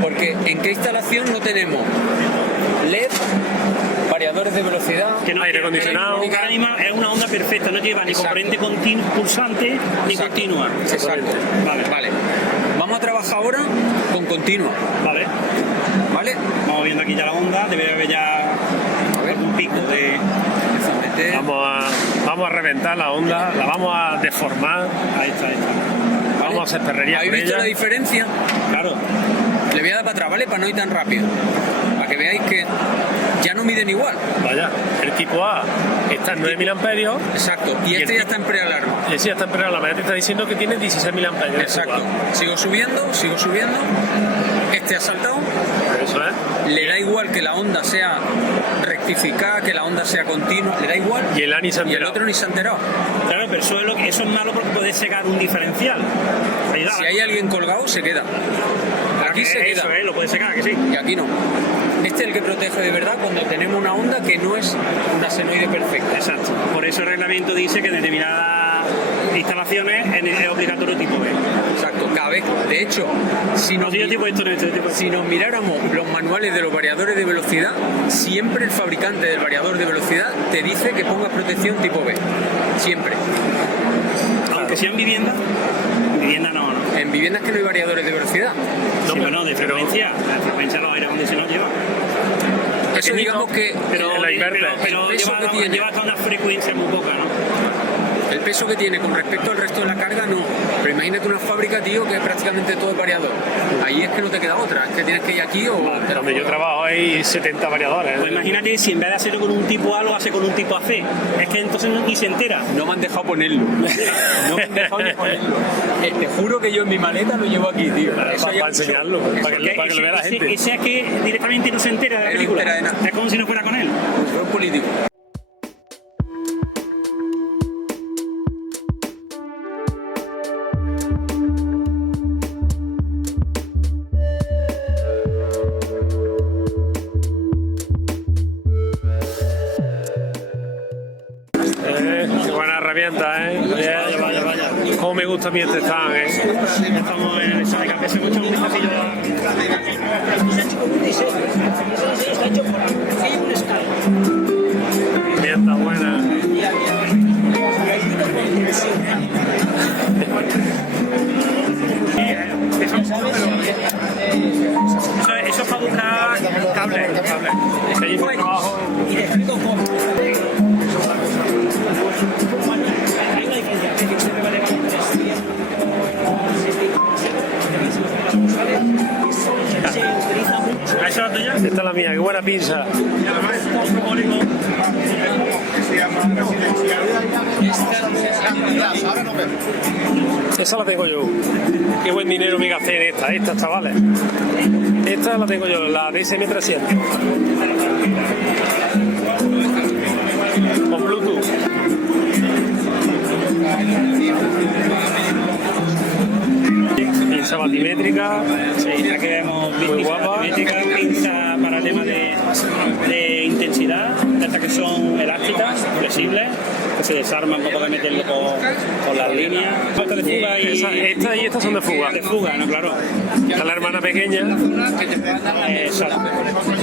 Porque ¿en qué instalación no tenemos LED, variadores de velocidad, que no, aire acondicionado? Ahora mismo es una onda perfecta, no lleva ni corriente pulsante ni continua. Exacto. Vale. Vamos a trabajar ahora con continua. Vale. Vamos viendo aquí ya la onda, debe haber ya algún pico de... Vamos a reventar la onda, la vamos a deformar. Ahí está. Vamos a hacer perrería. ¿Habéis visto la diferencia? Claro. Le voy a dar para atrás, ¿vale? Para no ir tan rápido. Para que veáis que ya no miden igual. Vaya, el tipo A está en 9.000 amperios. Exacto, y este ya está en prealarma. Sí, ya está en prealarma, ya te está diciendo que tiene 16.000 amperios. Exacto, sigo subiendo. Este ha saltado. Eso es. Le da igual que la onda sea rectificada, que la onda sea continua, le da igual. Y el A ni se ha enterado. Y el otro ni se ha enterado. Claro, pero eso es malo porque puede secar un diferencial. Si hay alguien colgado, se queda. Aquí se queda. Eso es, lo puede secar, que sí. Y aquí no. Este es el que protege de verdad cuando tenemos una onda que no es una senoide perfecta. Exacto. Por eso el reglamento dice que en determinadas instalaciones es obligatorio tipo B. Exacto, cada vez. De hecho, si nos miráramos los manuales de los variadores de velocidad, siempre el fabricante del variador de velocidad te dice que pongas protección tipo B. Siempre. Aunque sean viviendas, no. En viviendas que no hay variadores de velocidad. No, sí, bueno, de frecuencia. La frecuencia los aire acondicionados lleva. Eso digamos que... Pero lleva hasta una frecuencia muy poca, ¿no? El peso que tiene con respecto al resto de la carga, no. Pero imagínate una fábrica, tío, que es prácticamente todo variador. Ahí es que no te queda otra. Es que tienes que ir aquí o... Donde yo trabajo hay 70 variadores. Pues imagínate si en vez de hacerlo con un tipo A, lo hace con un tipo AC. Es que entonces ni se entera. No me han dejado ponerlo. No me han dejado ni ponerlo. Te juro que yo en mi maleta lo llevo aquí, tío. Para enseñarlo, para que lo vea la gente. Ese es que directamente no se entera de la película. Es como si no fuera con él. Fue un político. Qué buena herramienta, Vaya. Cómo me gusta a mí este stand, Estamos en el Sonic, que se mucha un vistacillo herramienta buena. Eso es para buscar cables. Ese ahí fue trabajo. Y te explico cómo. Hay una diferencia, que se me vale 300. Esta es la mía, qué buena pinza. Esa la tengo yo. Qué buen dinero me gasté en esta, chavales. Esta la tengo yo, la DSM 300. Con Bluetooth. Pinza batimétrica. Sí, aquí vemos muy guapa. Pinza para el tema de intensidad, de estas que son elásticas, flexibles, que se desarman para poder meterlo con las líneas. Esta de fuga Esta y estas son de fuga. De fuga, no, claro. Esta es la hermana pequeña. Exacto.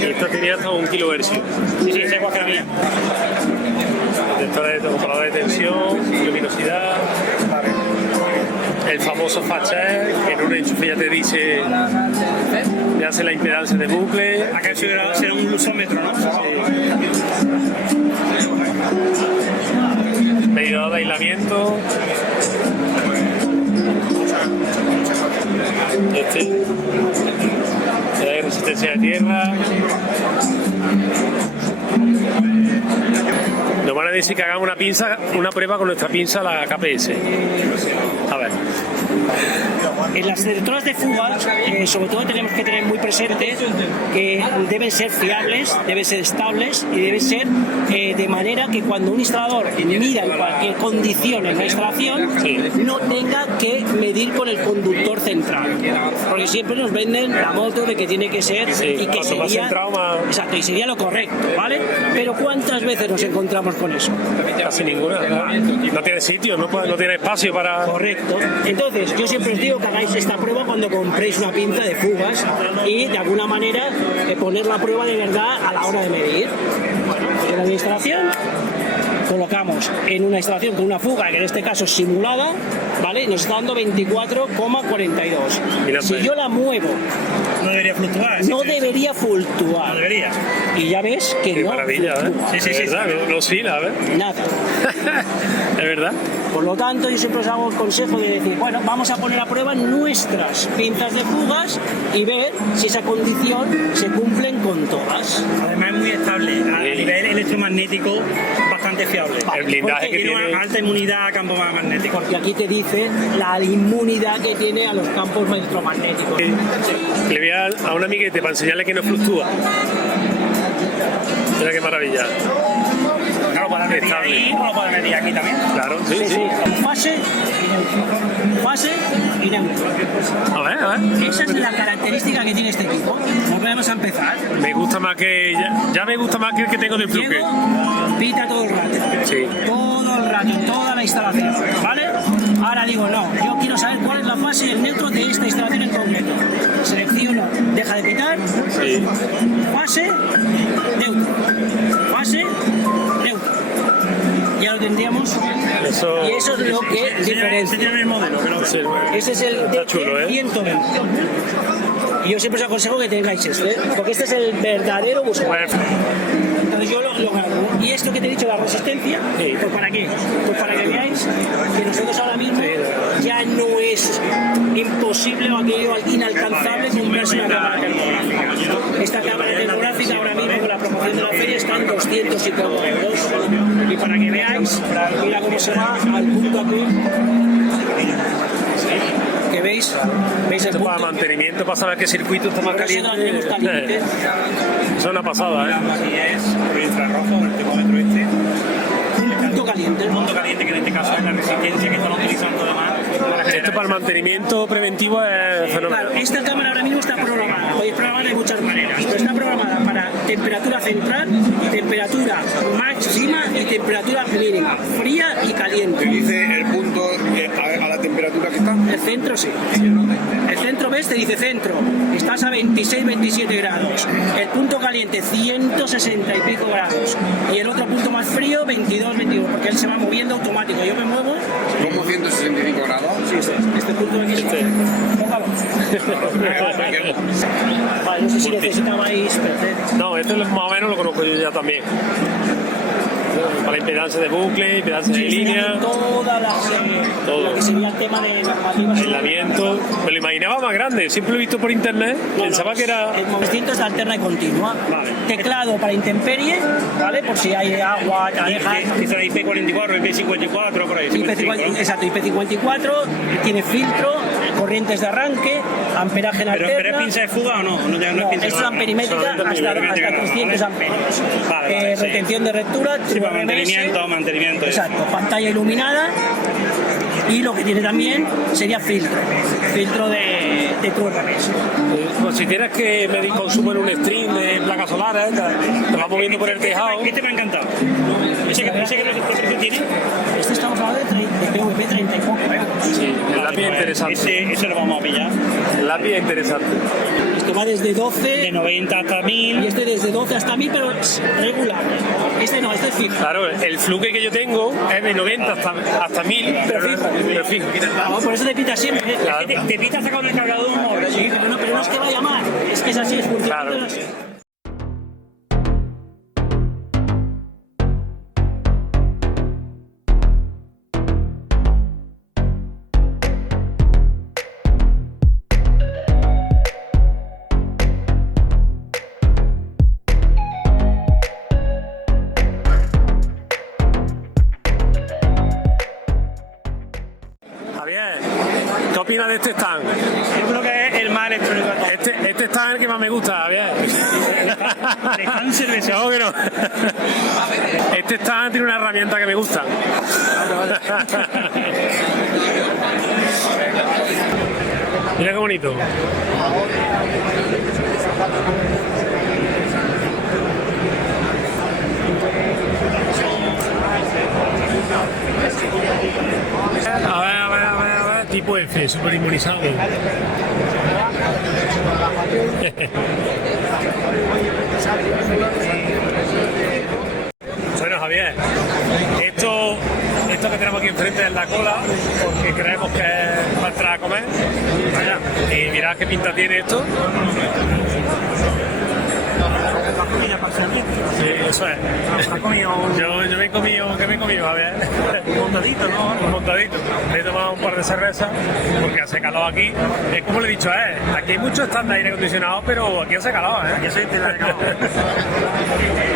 Esta tenía hasta 1 kHz. Sí, esa es igual que la mía. Detector de controlador de tensión, luminosidad. El famoso fast charge, que en un enchufe ya te dice, te hace la impedancia de bucle. Acá será un lusómetro, ¿no? Medidor de aislamiento. De resistencia de tierra. Nos van a decir que hagamos una prueba con nuestra pinza, la KPS. A ver. En las detectoras de fuga, sobre todo tenemos que tener muy presente que deben ser fiables, deben ser estables y deben ser de manera que cuando un instalador mida en cualquier condición en la instalación, no tenga que medir con el conductor central. Porque siempre nos venden la moto de que tiene que ser y que sería, exacto, y sería lo correcto, ¿vale? Pero ¿cuántas veces nos encontramos con eso? Casi ninguna. No tiene sitio, no tiene espacio para... Correcto. Entonces, yo siempre os digo que hagáis esta prueba cuando compréis una pinza de fugas y de alguna manera poner la prueba de verdad a la hora de medir. Bueno, pues en la instalación colocamos en una instalación con una fuga, que en este caso es simulada, ¿vale? Nos está dando 24,42. Si yo la muevo, no debería fluctuar. No debería fluctuar. No debería. Y ya ves que qué no maravilla, fluctúa. ¿eh? Sí, verdad, no oscila, ¿eh? Nada. Es verdad. Por lo tanto, yo siempre os hago el consejo de decir, bueno, vamos a poner a prueba nuestras pinzas de fugas y ver si esa condición se cumplen con todas. Además es muy estable, a nivel electromagnético bastante fiable. El blindaje que tiene una alta inmunidad a campos magnéticos. Porque aquí te dice la inmunidad que tiene a los campos electromagnéticos. Le voy a un amiguete para enseñarle que no fluctúa. Mira qué maravilla. Claro, para medir ahí, lo puedes medir aquí también. Claro, sí. Fase y neutro. Fase y neutro. A ver. Esa es la característica que tiene este equipo. Nos vamos a empezar. Me gusta más que... Ya me gusta más que el que tengo del fluke. Pita todo el rato. Sí. Todo el rato, toda la instalación. ¿Vale? Ahora digo, no, yo quiero saber cuál es la fase y el neutro de esta instalación en concreto. Selecciono, deja de pitar. Sí. Fase, neutro. Fase, neutro. Ya lo tendríamos. Eso... Y eso es lo que diferencia. el modelo. Ese es el Está chulo, 120. Y yo siempre os aconsejo que tengáis este, porque este es el verdadero buscador. Entonces yo lo grabo. Y esto que te he dicho, la resistencia, ¿pues para qué? Pues para que veáis que nosotros ahora mismo ya no es imposible o aquello inalcanzable comprarse una cámara termográfica. Esta cámara termográfica ahora mismo con la promoción de la feria está en 200 y poco euros. Y para que veáis, mira cómo se va al punto aquí. ¿Qué veis? ¿Veis el Esto punto? para mantenimiento, para saber qué circuito está más caliente. Caliente. Eso es una pasada, ¿eh? Aquí es el infrarrojo, el termómetro este. Punto caliente. El punto caliente, que en este caso es la resistencia que están utilizando además. Esto para el mantenimiento preventivo es fenomenal. Claro, esta cámara ahora mismo está programada. Podéis programar de muchas maneras, pero está programada para temperatura central, temperatura máxima y temperatura mínima, fría y caliente. Dice el punto a la temperatura que está. El centro sí. El centro, ¿ves? Te dice centro. Estás a 26, 27 grados. El punto caliente, 160 y pico grados. Y el otro punto más frío, 22, 21, porque él se va moviendo automático. Yo me muevo. ¿Cómo 165 grados? Sí, este punto de aquí. Póngalo. Vale, no sé si necesitabais... No, este más o menos lo conozco yo ya también. Para la impedancia de bucle, impedancia de línea, Todas las, todo. lo que sería el tema de normativas. Aislamiento. Me lo imaginaba más grande, siempre lo he visto por internet, pensaba que era... El movimiento es de alterna y continua. Teclado para intemperie, ¿vale? Por si hay agua, cadejas. Dice la IP44, IP54, por ahí. Exacto, IP54, tiene filtro, corrientes de arranque, amperaje en ¿Pero alterna. es pinza de fuga o no? No es pinza de Esto es fuga. amperimétrica hasta 300 amperios. Vale, sí. Retención de rectura, Sí, para TRMS. mantenimiento. Exacto, pantalla iluminada y lo que tiene también sería filtro de tu RMS. Pues si tienes que medir consumo en un stream de placas solares, te vas moviendo por el tejado. Este me ha encantado. ¿Ese qué precio tiene? Este estamos hablando de PVP 30 y poco euros. Sí, el lápiz es interesante. Ese lo vamos a pillar. El lápiz es interesante. Esto va desde 12... De 90 hasta 1000. Y este desde 12 hasta 1000, pero es regular. Este no, este es fijo. Claro, el fluke que yo tengo es de 90 hasta 1000, pero fijo. No, por eso te pita siempre. Claro. Te pita hasta con el cargador de un móvil. Sí, pero no es que vaya mal. Es que es así, es funcional. Claro. Javier, ¿qué opinas de este stand? Yo creo que es el más electrónico de todos. Este stand es el que más me gusta, Javier. El stand cervecero. No, que no. Este stand tiene una herramienta que me gusta. Mira qué bonito. A ver, tipo F, super inmunizado. Bueno, Javier, esto que tenemos aquí enfrente es la cola, porque creemos que es para entrar a comer. Vaya, y mirad qué pinta tiene esto. Sí, eso es. Yo me he comido, ¿qué me he comido? A ver. Un montadito, ¿no? Un montadito. Me he tomado un par de cervezas porque hace calor aquí. Es como le he dicho a él, aquí hay muchos stands de aire acondicionado, pero aquí hace calor, ¿eh? Aquí hace calor.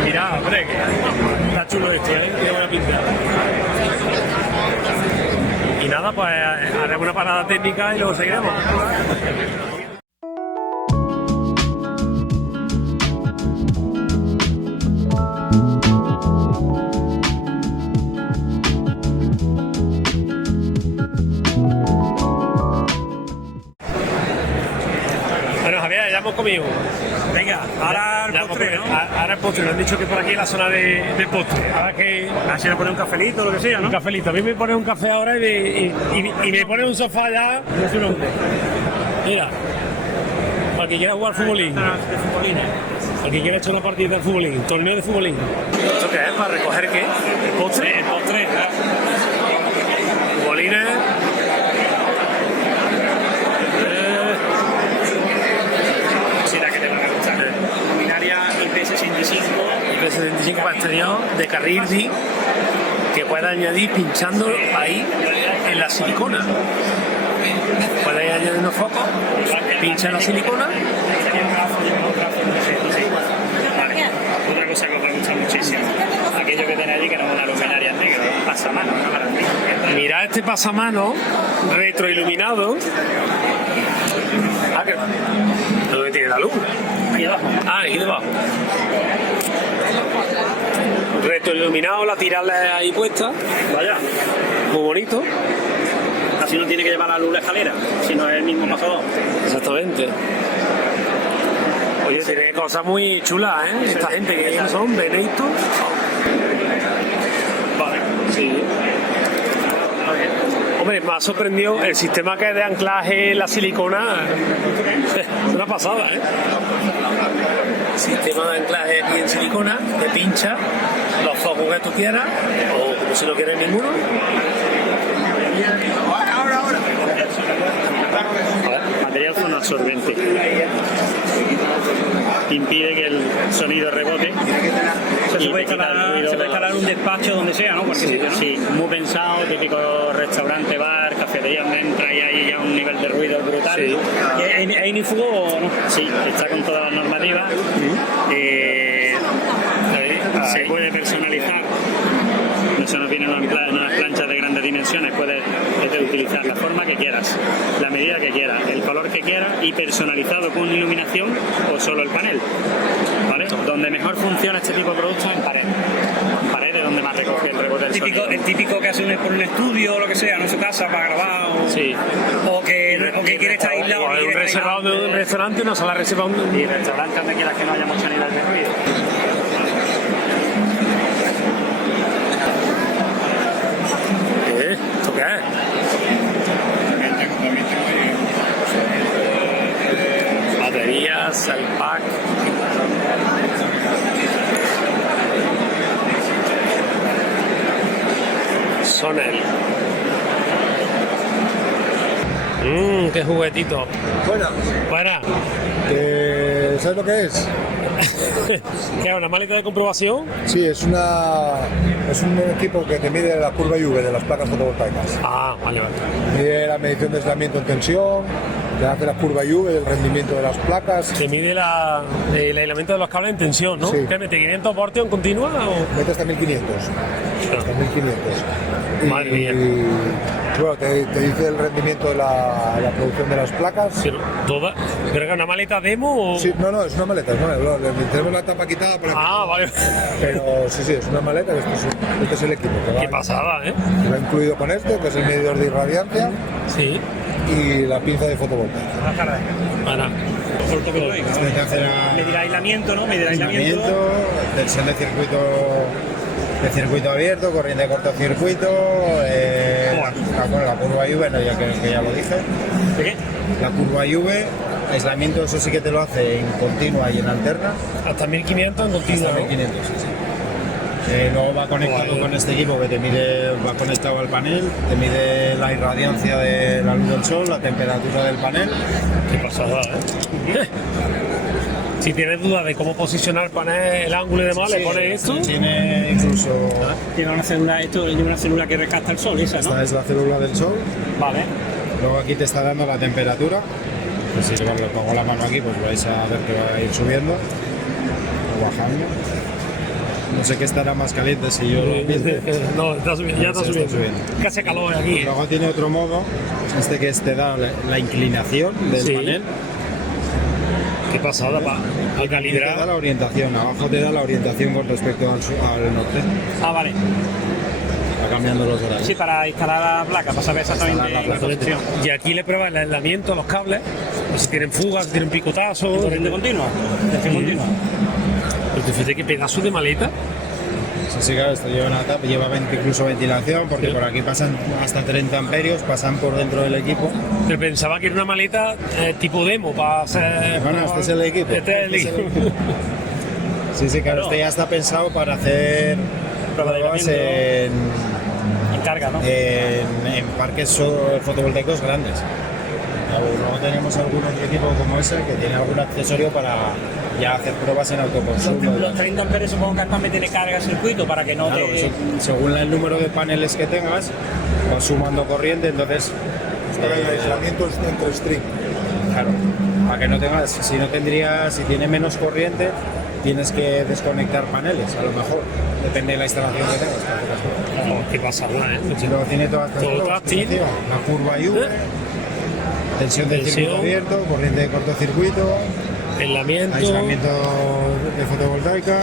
Mirad, hombre, que está chulo esto, ¿eh? Tiene buena pinta. Y nada, pues haremos una parada técnica y luego seguiremos. Bueno, Javier, ya hemos comido. Venga, ahora el postre, ¿no? Ahora el postre, nos han dicho que por aquí es la zona de postre. Ahora que... Así le pone un cafelito o lo que sea, ¿no? Un cafelito. A mí me pone un café ahora y me pone un sofá ya. No sé nombre. Mira, para el que quiera jugar futbolín. Para el que quiera echar una partida de futbolín, torneo de futbolín. ¿Esto qué es? ¿Para recoger qué? ¿El postre? El postre, claro. Futbolines. IP65 para exterior de carril que pueda añadir pinchando ahí en la silicona. Puede ir añadiendo focos, pincha en la silicona. Vale. Otra cosa que os va a gustar muchísimo, aquello que tiene allí que no es una luminaria negra, pasamano, ¿no? Mirad este pasamano retroiluminado. ¿Dónde tiene la luz? Ahí abajo. Ah, ahí debajo. Retroiluminado, la tirada ahí puesta. Vaya. Muy bonito. Así no tiene que llevar la luz la escalera, sino es el mismo pasador. Exactamente. Oye, tiene cosas muy chulas, ¿eh? Esta gente que son Benito. Vale. Sí. Hombre, me ha sorprendido el sistema que es de anclaje en la silicona. Es una pasada, ¿eh? Sistema de anclaje aquí en silicona, te pincha los focos que tú quieras, o como si no quieres ninguno. Ahora. material fonoabsorbente. Impide que el sonido rebote. Se puede instalar en un despacho donde sea, ¿no? Cualquier sitio, ¿no? Sí, muy pensado, típico restaurante, bar, cafetería, donde entra y hay ya un nivel de ruido brutal. Sí. ¿Hay inifugo o no? Sí, está con todas las normativas. Se puede personalizar. Eso nos viene en unas planchas de grandes dimensiones. Puedes utilizar la forma que quieras, la medida que quieras, el color que quieras y personalizado con iluminación o solo el panel. ¿Vale? Donde mejor funciona este tipo de productos es en pared. En pared es donde más recoge el rebote del sonido. El típico que hace por un estudio o lo que sea, ¿no? En su casa para grabar o que quiere estar aislado. O un reservado de un restaurante, una sala reservada de un... Y restaurante donde quieras que no haya mucho nivel de ruido. ¿Esto qué es? Baterías, el pack. Sonel. Qué juguetito. Buena. Buena. ¿Sabes lo que es? ¿Qué es una maleta de comprobación? Sí, es un equipo que te mide la curva IV de las placas fotovoltaicas. Ah, vale. Mide la medición de aislamiento en tensión, te hace la curva IV del rendimiento de las placas. Te mide el aislamiento de los cables en tensión, ¿no? Sí. ¿Qué mete? ¿500 voltios en continua o...? Mete hasta 1500. Hasta 1500. Madre mía. Bueno, te dice el rendimiento de la producción de las placas. ¿Pero es una maleta demo o...? Sí, no, es una maleta. Tenemos la tapa quitada, por ejemplo. Vale. Pero sí, es una maleta. Este es el equipo. Qué pasada, ¿eh? Que va incluido con este, que es el medidor de irradiancia. Sí. Y la pinza de fotovoltaica. Bueno. Este te hace medir aislamiento, ¿no? Tensión de circuito abierto, corriente de cortocircuito, la curva IV, no, que ya lo dije. ¿De qué? La curva IV, aislamiento, eso sí que te lo hace en continua y en alterna. Hasta 1500 en continua. Hasta 1500, sí. Luego va conectado con este equipo que va conectado al panel, te mide la irradiancia de la luz del sol, la temperatura del panel. Qué pasada, ¿eh? Si tienes dudas de cómo posicionar el panel, el ángulo y demás, le pones esto. Tiene incluso... Tiene una célula que recapta el sol, esa, ¿no? Esta es la célula del sol. Vale. Luego aquí te está dando la temperatura. Pues si le pongo la mano aquí, pues vais a ver que va a ir subiendo o bajando. No sé qué estará más caliente si yo lo mismo. No, está subiendo, ya está subiendo. Que hace calor aquí. Luego tiene otro modo, que te da la inclinación del panel. Qué pasada, para calibrar. Te da la orientación, abajo te da la orientación con respecto al norte. Ah, vale. Va cambiando los horarios. Sí, para instalar la placa, para saber exactamente la posición. Y aquí le prueba el aislamiento a los cables, si tienen fugas, si tienen picotazos. ¿Corriente continua? ¿Tensión continua? Pero fíjate qué pedazo de maleta. Sí, claro, esto lleva una tapa, lleva incluso ventilación, porque por aquí pasan hasta 30 amperios, pasan por dentro del equipo. Pero pensaba que era una maleta tipo demo para hacer... Bueno, este es el equipo. Este es el equipo. Sí, claro, este ya está pensado para hacer pruebas en carga, ¿no? En parques fotovoltaicos grandes. Luego tenemos algún otro equipo como ese que tiene algún accesorio para ya hacer pruebas en autoconsumo. Los 30 amperios supongo que también tiene carga circuito para que no te... Según el número de paneles que tengas, vas sumando corriente, entonces... el aislamiento es entre string. Claro, para que no tengas, si tiene menos corriente, tienes que desconectar paneles, a lo mejor. Depende de la instalación que tengas. ¿Qué pasa? Luego tiene toda esta la curva IV, tensión del circuito abierto, corriente de cortocircuito, aislamiento de fotovoltaica,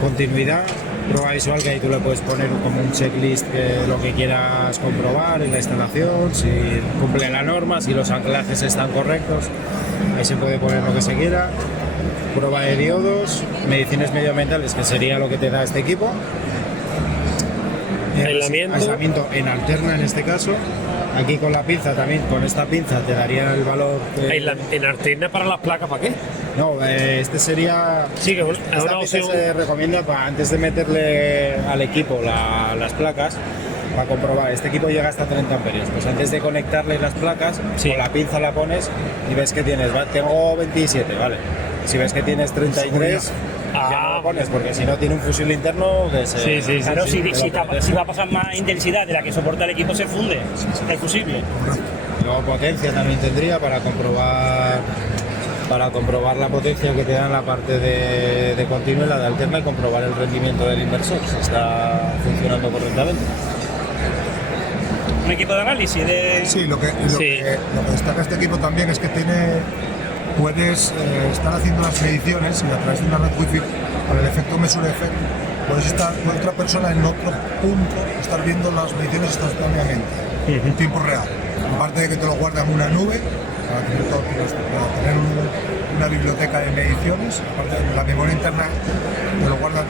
continuidad, prueba visual, que ahí tú le puedes poner como un checklist de lo que quieras comprobar en la instalación, si cumple la norma, si los anclajes están correctos, ahí se puede poner lo que se quiera. Prueba de diodos, mediciones medioambientales, que sería lo que te da este equipo. Aislamiento en alterna en este caso. Aquí con la pinza también, con esta pinza te daría el valor. ¿En alterna para las placas para qué? No, este sería. Sí, que es esta una pinza opción. se recomienda para antes de meterle al equipo las placas, para comprobar, este equipo llega hasta 30 amperios, pues antes de conectarle las placas, con la pinza la pones y ves que tienes, tengo 27, vale. Si ves que tienes 33, ya no lo pones, porque si no tiene un fusible interno que se... Claro, si va a pasar más intensidad de la que soporta el equipo, se funde el fusible. Luego potencia también tendría para comprobar la potencia que te da en la parte de continua y la de alterna y comprobar el rendimiento del inversor, si está funcionando correctamente. Un equipo de análisis de... Sí, lo que destaca este equipo también es que puedes estar haciendo las mediciones y a través de una red wifi con el efecto Mesure Effect puedes estar con otra persona en otro punto, estar viendo las mediciones instantáneamente, en tiempo real. Aparte de que te lo guarda en una nube, para tener una biblioteca de mediciones, aparte de la memoria interna te lo guarda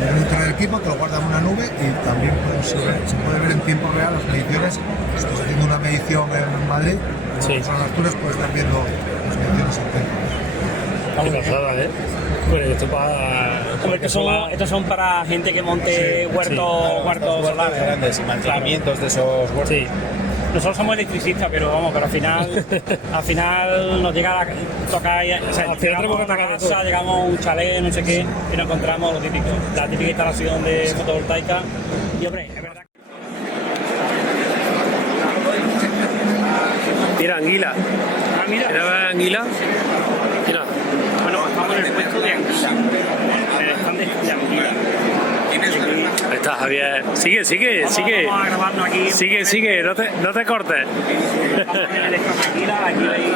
en el internet del equipo, te lo guarda en una nube y también se puede ver en tiempo real las mediciones. Si estás haciendo una medición en Madrid, en San Asturias puedes estar viendo las mediciones en tiempo. Qué pasada, ¿eh? Bueno, esto para... Estos son para gente que monte huertos solares grandes y mantenimientos de esos huertos. Sí. Nosotros somos electricistas, pero al final nos llega a tocar, o sea, al final tenemos que tocar casa, llegamos a un chalet, no sé qué, y nos encontramos lo típico, la típica instalación de fotovoltaica. Y hombre, es verdad. Mira, anguila. Mira anguila. Mira. Bueno, estamos en el puesto de anguila. En el stand de anguila. Ahí está, Javier. Sigue. Vamos a grabarnos aquí. Sigue, no te cortes. Estamos en el stand de anguila, aquí veis.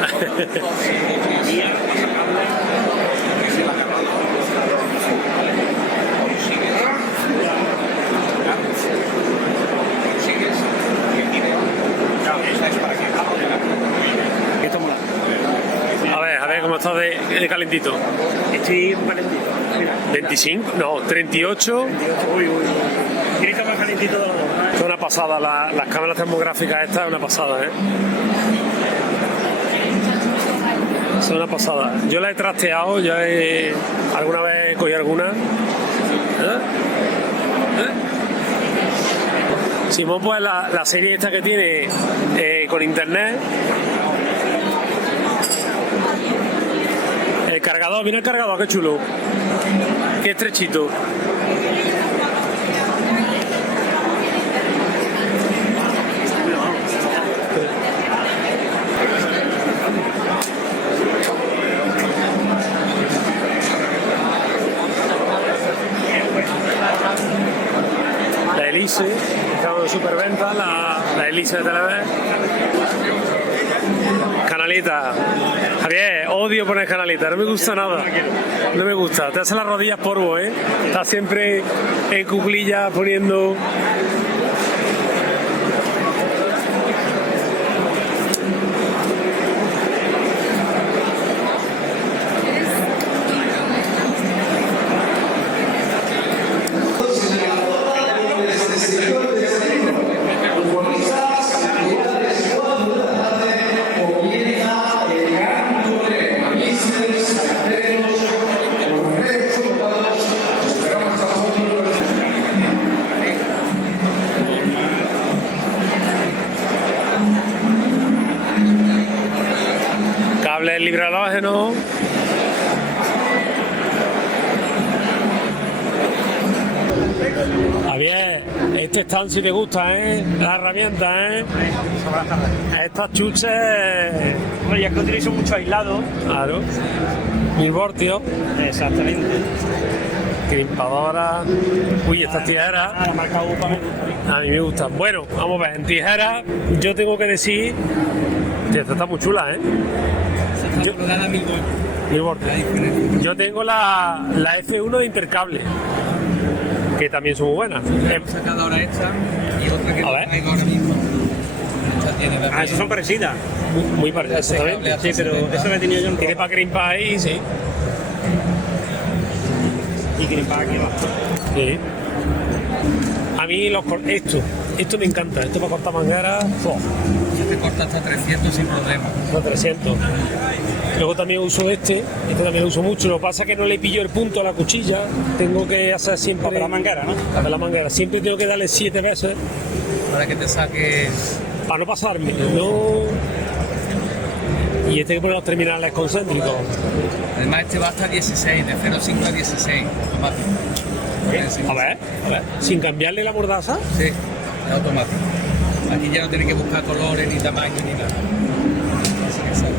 A ver cómo está de calentito. Estoy calentito. Mira. 25, no, 38. Uy. ¿Quieres que más calentito de los dos? Es una pasada, las cámaras termográficas estas es una pasada, ¿eh? Es una pasada. Yo la he trasteado, alguna vez cogí alguna. Simón, pues la serie esta que tiene con internet. El cargador, mira el cargador, qué chulo. Qué estrechito. La Elise, estamos en superventa, la Elise de Telever. Canalita. Javier, odio poner canalita, no me gusta nada. No me gusta, te hace las rodillas polvo, ¿eh? Estás siempre en cuclillas poniendo... Cable libre halógeno. Javier, este stand si te gusta, ¿eh? La herramienta, ¿eh? Estas chuches... Bueno, ya es que utilizo mucho aislado. Claro. 1000 voltios. Exactamente. Crispadora. Uy, estas tijeras. La marca UPA me gusta. A mí me gustan. Bueno, vamos a ver. En tijeras, yo tengo que decir. Esta está muy chula, ¿eh? Está colocada a 1000 voltios. Yo tengo la F1 de intercable, que también son muy buenas. Hemos sacado ahora esta y otra que traigo ahora mismo. Esas son parecidas. Muy parecidas, exactamente. Sí, pero esa la he tenido yo en tiene para crimpar ahí, sí. Y crimpar aquí abajo. Sí. A mí esto Esto me encanta, esto para cortar mangueras. Este corta hasta 300 sin problema. Hasta 300. Luego también uso este también lo uso mucho. Lo que pasa es que no le pillo el punto a la cuchilla. Tengo que hacer siempre. Para la manguera, ¿no? Para la manguera. Siempre tengo que darle 7 veces. Para que te saques. Para no pasarme. No. Y este hay que poner los terminales concéntricos. Además, este va hasta 16, de 0,5 a 16, automático. A ver. Sin cambiarle la mordaza. Sí, es automático. Aquí ya no tienes que buscar colores, ni tamaño, ni nada. Así que sale.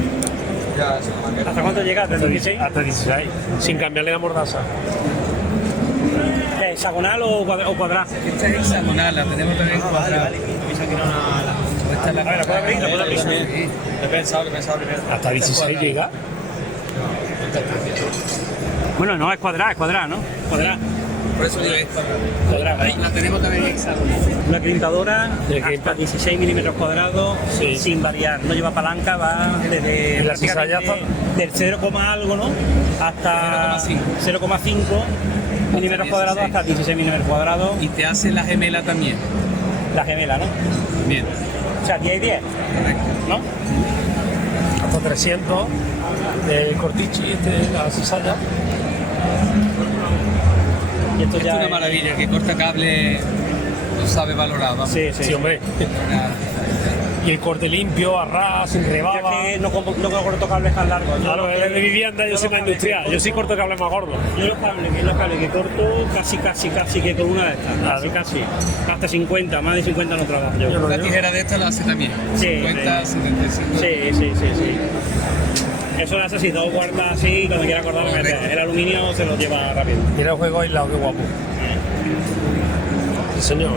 Ya, ¿Hasta cuánto llegas? ¿Hasta 16? Hasta 16. Sin cambiarle la mordaza. ¿Es hexagonal o cuadrada? Esta es hexagonal, la tenemos también cuadrada. ¿La puedo abrir? ¿La puedo abrir? Sí. He pensado primero. Hasta 16 llega. Bueno, no, es cuadrada, ¿no? Cuadrada. Por eso digo esta. Cuadrada. La tenemos también hexagonal. Una grintadora hasta 16 milímetros cuadrados, sin variar. No lleva palanca, va desde la cizalla del 0, algo, ¿no? Hasta 0,5 milímetros cuadrados hasta 16 milímetros cuadrados. Y te hace la gemela también. La gemela, ¿no? Bien. O sea, 10 y 10. Correcto. ¿No? Hasta 300 del cortichi, la cizalla. Y esto Esto ya es una maravilla, que corta cable lo sabe valorar, vamos. Sí, hombre. Y el corte limpio, a ras, sin rebaba. que no corto cables tan largos. Claro, es de vivienda, yo soy más industrial. Yo sí corto cables más gordos. Yo los cables que corto casi que con una de estas. Casi. Hasta 50, más de 50 no trabajo yo. La tijera de esta la hace también. Sí, 50, 75. Sí. Eso lo hace así, 2 cuartas así, cuando quiera cortar, el aluminio se lo lleva rápido. Mira el juego aislado, qué guapo. Sí, señor.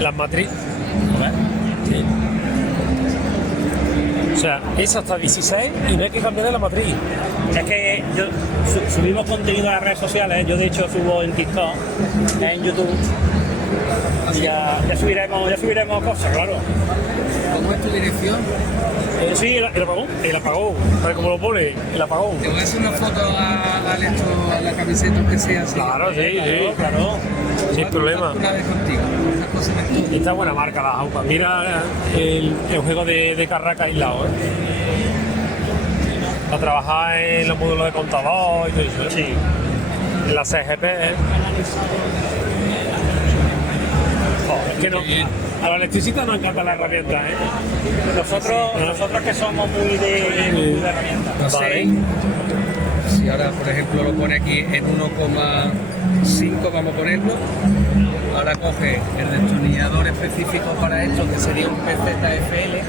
Las matrices. Sí. O sea, es hasta 16 y no hay que cambiar de la matriz. Es que yo subimos contenido a las redes sociales, yo de hecho subo en TikTok, en YouTube. Y ya subiremos cosas, claro. ¿Cómo es tu dirección? Sí, el apagón. El apagón. Tal como lo pone, el apagón. Te voy a hacer una foto a la camiseta, aunque sea así. Claro, sí. Sin problema. Una vez contigo. Y está buena marca la Aupa. Mira el juego de Carraca aislado. Para trabajar en los módulos de contador y todo eso. Sí. En la CGP. Es que no, a los electricistas nos encanta la herramienta, Nosotros que somos muy de herramientas. Vale. Si ahora, por ejemplo, lo pone aquí en 1,5, vamos a ponerlo. Ahora coge el destornillador específico para esto, que sería un PZFL.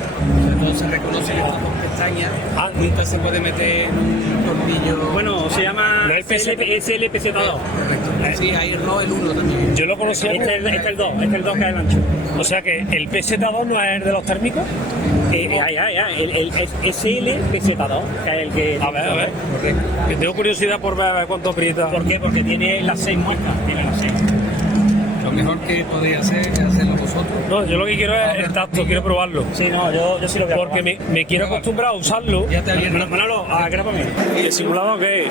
Entonces reconoce que estas dos pestañas. Y entonces se puede meter un tornillo. Bueno, se llama SLPZ2. Correcto. Sí, ahí no el 1 también. Yo lo conocía. Este es el 2, que es el ancho. O sea que el PZ2 no es el de los térmicos. El SLPZ2, que es el que. A ver. Correcto. Que tengo curiosidad por ver cuánto aprieta. ¿Por qué? Porque tiene las 6 muestras. Lo mejor que podéis hacer es hacerlo vosotros. No, yo lo que quiero es el tacto, quiero probarlo. Sí, no, yo sí lo voy a probar. Porque me quiero acostumbrar a usarlo. Ya te había Manolo, grábame. ¿Y el simulador qué es?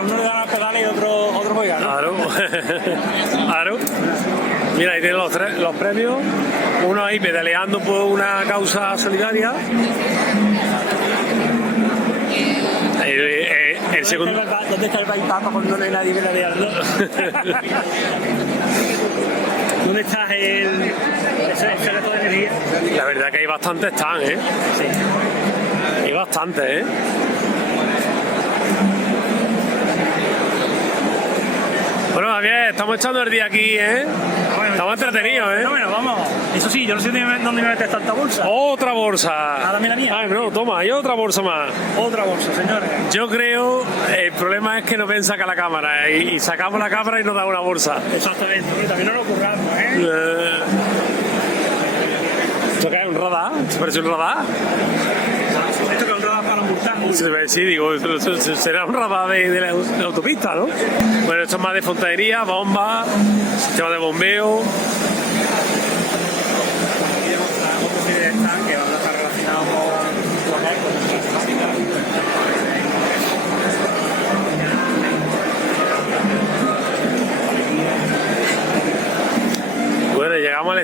Uno le da pedales y otro juega, ¿no? Claro. Mira, ahí tienen los premios. Uno ahí pedaleando por una causa solidaria. El segundo. ¿Dónde está el bypass cuando no hay nadie pedaleando? ¿Dónde está ese resto de energía? La verdad que hay bastantes stands, ¿eh? Sí. Hay bastantes, ¿eh? Bueno, Javier, estamos echando el día aquí, ¿eh? Bueno, estamos entretenidos, ¿eh? Bueno, vamos. Eso sí, yo no sé dónde me metes tanta bolsa. ¡Otra bolsa! Dame la mía. Ay, no, toma, hay otra bolsa más. Otra bolsa, señores. Yo creo, el problema es que no ven sacar la cámara y sacamos la cámara y nos da una bolsa. Exactamente, también no lo ocurramos, ¿eh? ¿Esto qué es? ¿Un radar? ¿Se parece un radar? Esto que es un radar para multar. Sí, digo, será un radar de la autopista, ¿no? Bueno, esto es más de fontanería, bombas, sistema de bombeo. Otro serie de stand que van a estar relacionados con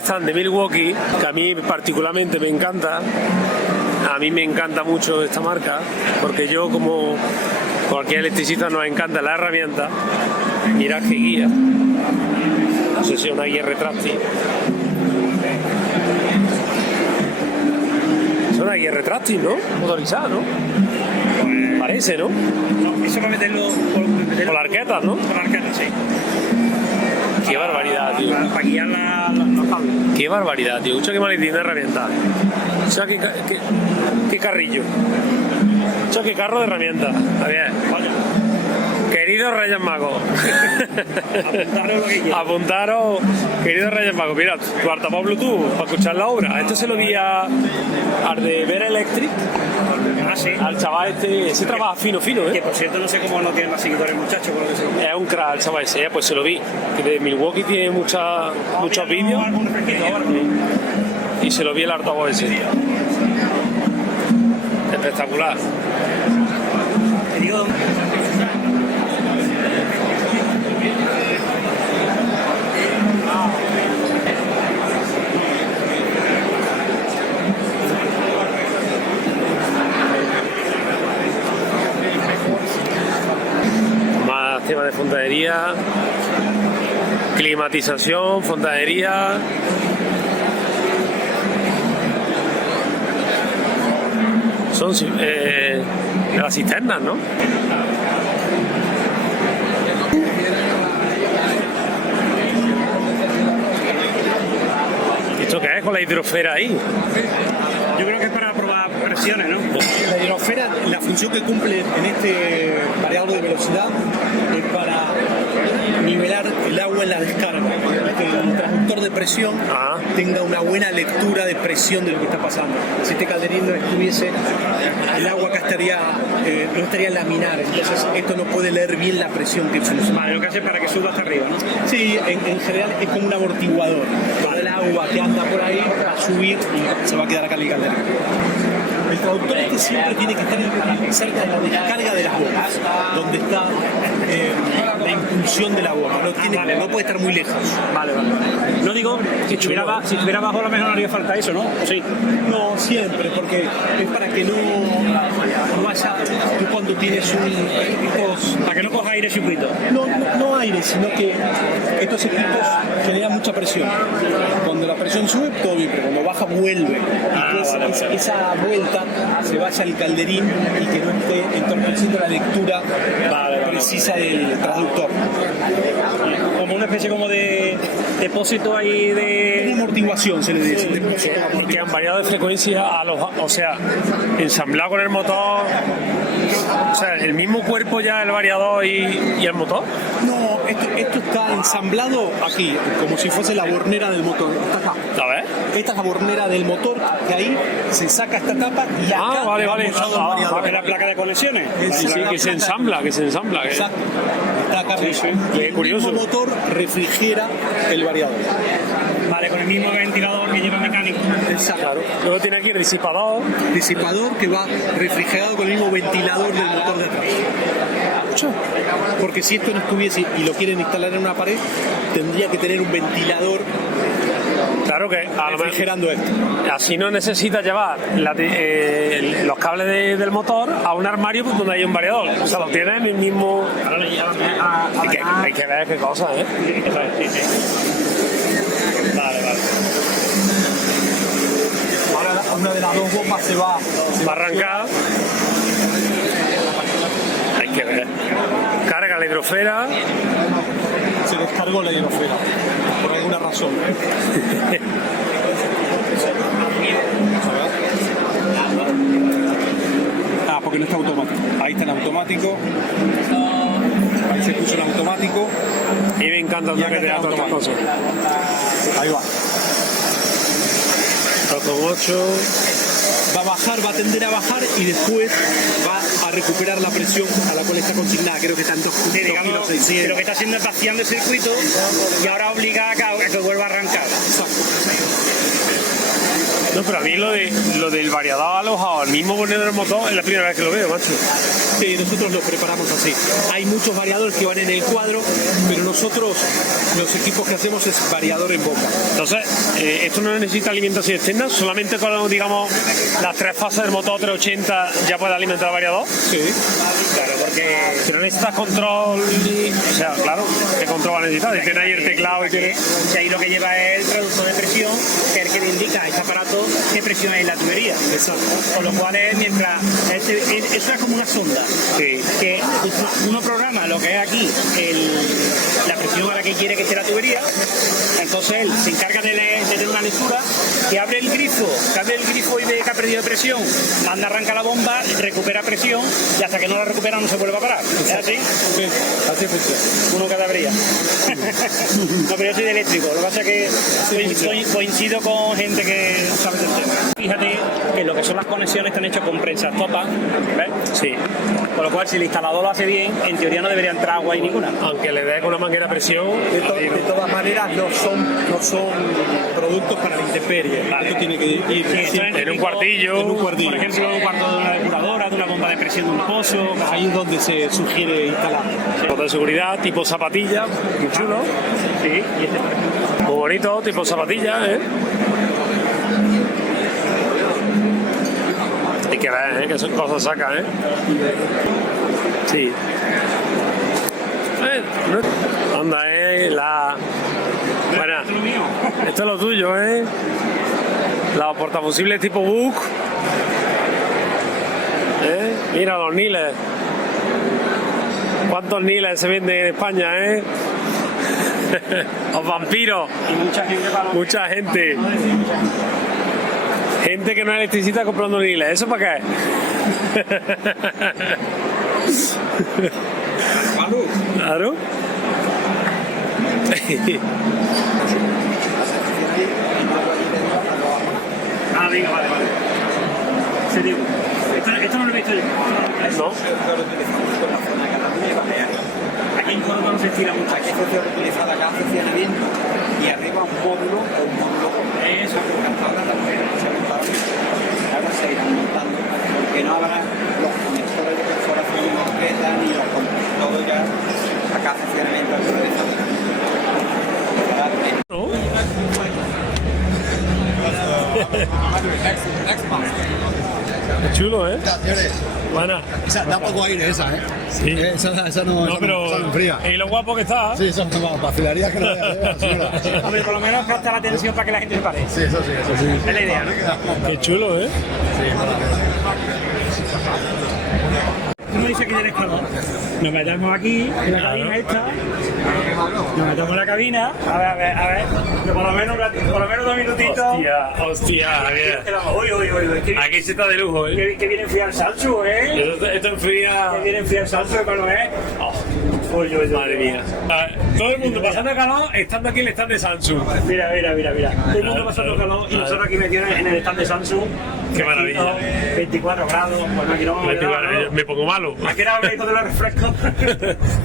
stand de Milwaukee, que a mí particularmente me encanta. A mí me encanta mucho esta marca, porque yo, como cualquier electricista, nos encanta la herramienta. Mirad qué guía. No sé si es una guía retráctil. Es una guía retráctil, ¿no? Motorizada, ¿no? Parece, ¿no? No, eso para meterlo con las arquetas, ¿no? Con las arquetas, sí. Qué barbaridad, tío. Para guiar los cables. Qué barbaridad, tío. Escucha qué maletín de herramientas. O sea, qué carrillo. O sea, qué carro de herramientas. A ver. Queridos Reyes Magos. Apuntaros lo que quieras. Apuntaros, queridos Reyes Magos. Mira, tu altavoz Bluetooth para escuchar la obra. Esto se lo vi al de Vera Electric. Ah, sí. Al chaval este. Ese trabaja fino, ¿eh? Que por cierto no sé cómo no tiene más seguidores, muchachos. Por lo que sé. Es un crack el chaval ese, pues se lo vi. Que de Milwaukee tiene muchos vídeos. Y se lo vi el altavoz ese. Espectacular. Te digo. Más temas de fontanería, climatización, fontanería. Son de las cisternas, ¿no? ¿Esto qué es con la hidrosfera ahí? Yo creo que es para probar presiones, ¿no? La hidrosfera, la función que cumple en este variable de velocidad es para nivelar el agua en la descarga, que el transductor de presión tenga una buena lectura de presión de lo que está pasando. Si este calderín no estuviese, el agua acá estaría, no estaría laminar, entonces esto no puede leer bien la presión que funciona. Vale, lo que hace para que suba hasta arriba, ¿no? Sí, en general es como un amortiguador. Todo el agua que anda por ahí va a subir y se va a quedar acá en el calderín. El traductor este siempre tiene que estar cerca de la descarga de las bombas, donde está la impulsión de la bomba. No puede estar muy lejos. Vale. No digo, si estuviera abajo a lo mejor no haría falta eso, ¿no? Sí. No, siempre, porque es para que no haya, tú cuando tienes para que no coja aire circuito. No aire, sino que estos equipos generan mucha presión. Cuando la presión sube, todo bien, pero cuando baja, vuelve. Y esa vuelta se vaya al calderín y que no esté entorpeciendo la lectura precisa del transductor. Como una especie como de depósito ahí de amortiguación, se le dice. Porque han variado de frecuencia o sea, ensamblado con el motor. O sea, el mismo cuerpo ya el variador y el motor. No, esto está ensamblado aquí, como si fuese la bornera del motor. Está acá. A ver. Esta es la bornera del motor, que ahí se saca esta tapa y acá vale. La placa de conexiones. Sí, que se ensambla. Exacto. Está acá. Sí. Y el curioso. mismo motor refrigera el variador. Vale, con el mismo ventilador que lleva mecánico. Exacto. Claro. Luego tiene aquí el disipador. Disipador que va refrigerado con el mismo ventilador del motor de atrás. Porque si esto no estuviese y lo quieren instalar en una pared, tendría que tener un ventilador. Claro que a lo refrigerando esto. Así no necesita llevar los cables del motor a un armario donde hay un variador. O sea, lo tiene en el mismo. Hay que ver qué cosas, ¿eh? Vale. Ahora una de las dos bombas se va a arrancar. Hay que ver. Carga la hidrosfera. Se descargó la hidrosfera por alguna razón. Porque no está automático. Ahí está en automático. Ahí se puso en automático. Y me encanta el toque de todas estas cosas. Ahí va. 8. Va a bajar, va a tender a bajar y después va a recuperar la presión a la cual está consignada. Creo que está en 2 kilos 600. Lo que está haciendo es vaciando el circuito y ahora obliga a que vuelva a arrancar. Exacto. No, pero a mí lo del variador alojado al mismo ponedor del motor es la primera vez que lo veo, macho. Sí, nosotros lo preparamos así. Hay muchos variadores que van en el cuadro, pero nosotros los equipos que hacemos es variador en bomba. Entonces, esto no necesita alimentación externa, solamente con, digamos, las 3 fases del motor 380 ya puede alimentar el variador. Sí. Claro, porque si no necesitas control, o sea, claro, ¿qué control va a necesitar? Si tiene ahí el teclado y tiene... Y ahí lo que lleva es el traductor de presión, que es el que le indica a este aparato qué presión hay en la tubería. Exacto. Con lo cual es mientras... Eso es como una sonda. Sí. Que uno programa lo que es aquí, la presión a la que quiere que esté la tubería. Entonces él se encarga de tener una lectura que abre el grifo y ve que ha perdido presión, manda, arranca la bomba, recupera presión y hasta que no la recupera no se vuelve a parar. ¿Es así? Sí, así funciona. Uno cada brilla. No, pero yo soy de eléctrico, lo que pasa es que coincido con gente que sabe del tema. Fíjate que lo que son las conexiones están hechas con prensas topas, ¿ves? Sí. Con lo cual, si el instalador lo hace bien, en teoría no debería entrar agua ahí ninguna. Aunque le dé con una manguera a presión... De todas maneras, no son productos para la intemperie. Vale. Esto tiene que ir en un cuartillo. En un cuartillo. Por ejemplo, un cuarto de una depuradora, de una bomba de presión de un pozo. Ahí es donde se sugiere instalar. Foto de seguridad, tipo zapatilla, muy chulo. Sí, y este, por ejemplo. Muy bonito, tipo zapatilla, ¿eh? Hay que ver, que son cosas sacas, ¿eh? Sí. Anda, la... Bueno, esto es lo tuyo, ¿eh? Los portafusibles tipo Buk. Mira los Niles. ¿Cuántos Niles se venden en España, eh? Los vampiros. Y mucha gente. Gente que no es electricista comprando Niles. ¿Eso para qué? Claro. Ah, venga, vale. Serio. Esto no lo he visto yo. No. Aquí en Córdoba no se estira mucho. Aquí se utiliza la caja de funcionamiento y arriba un módulo o un módulo. Eso. Hasta ahora también se montaron. Ahora se irán montando porque no habrá los conectores de perforación concreta ni los conectores. Todo ya la caja de funcionamiento actualizada. Qué chulo, ¿eh? Buena. Esa da poco aire esa, ¿eh? Sí. Esa no, pero esa no enfría. Y lo guapo que está. Sí, eso no, vacilaría que no vea, Hombre, por lo menos capta la atención para que la gente se pare. Sí, eso sí. Es la idea, ¿no? Qué chulo, ¿eh? Tú me dices que tienes calor. Nos metemos aquí, en la cabina esta. Nos metemos en la cabina. A ver. Por lo menos 2 minutitos. Hostia, Javier. Uy. Aquí se está de lujo, ¿eh? Que viene a enfriar el salso, ¿eh? Esto enfría. Que viene a enfriar el salso, hermano, ¿eh? Madre mía. Todo el mundo pasando calor estando aquí en el stand de Samsung. Mira. Todo el mundo pasando calor y nosotros aquí metidos en el stand de Samsung. Qué maravilla. 24 grados, pues aquí no. Me pongo malo. ¿A qué era el de los refrescos?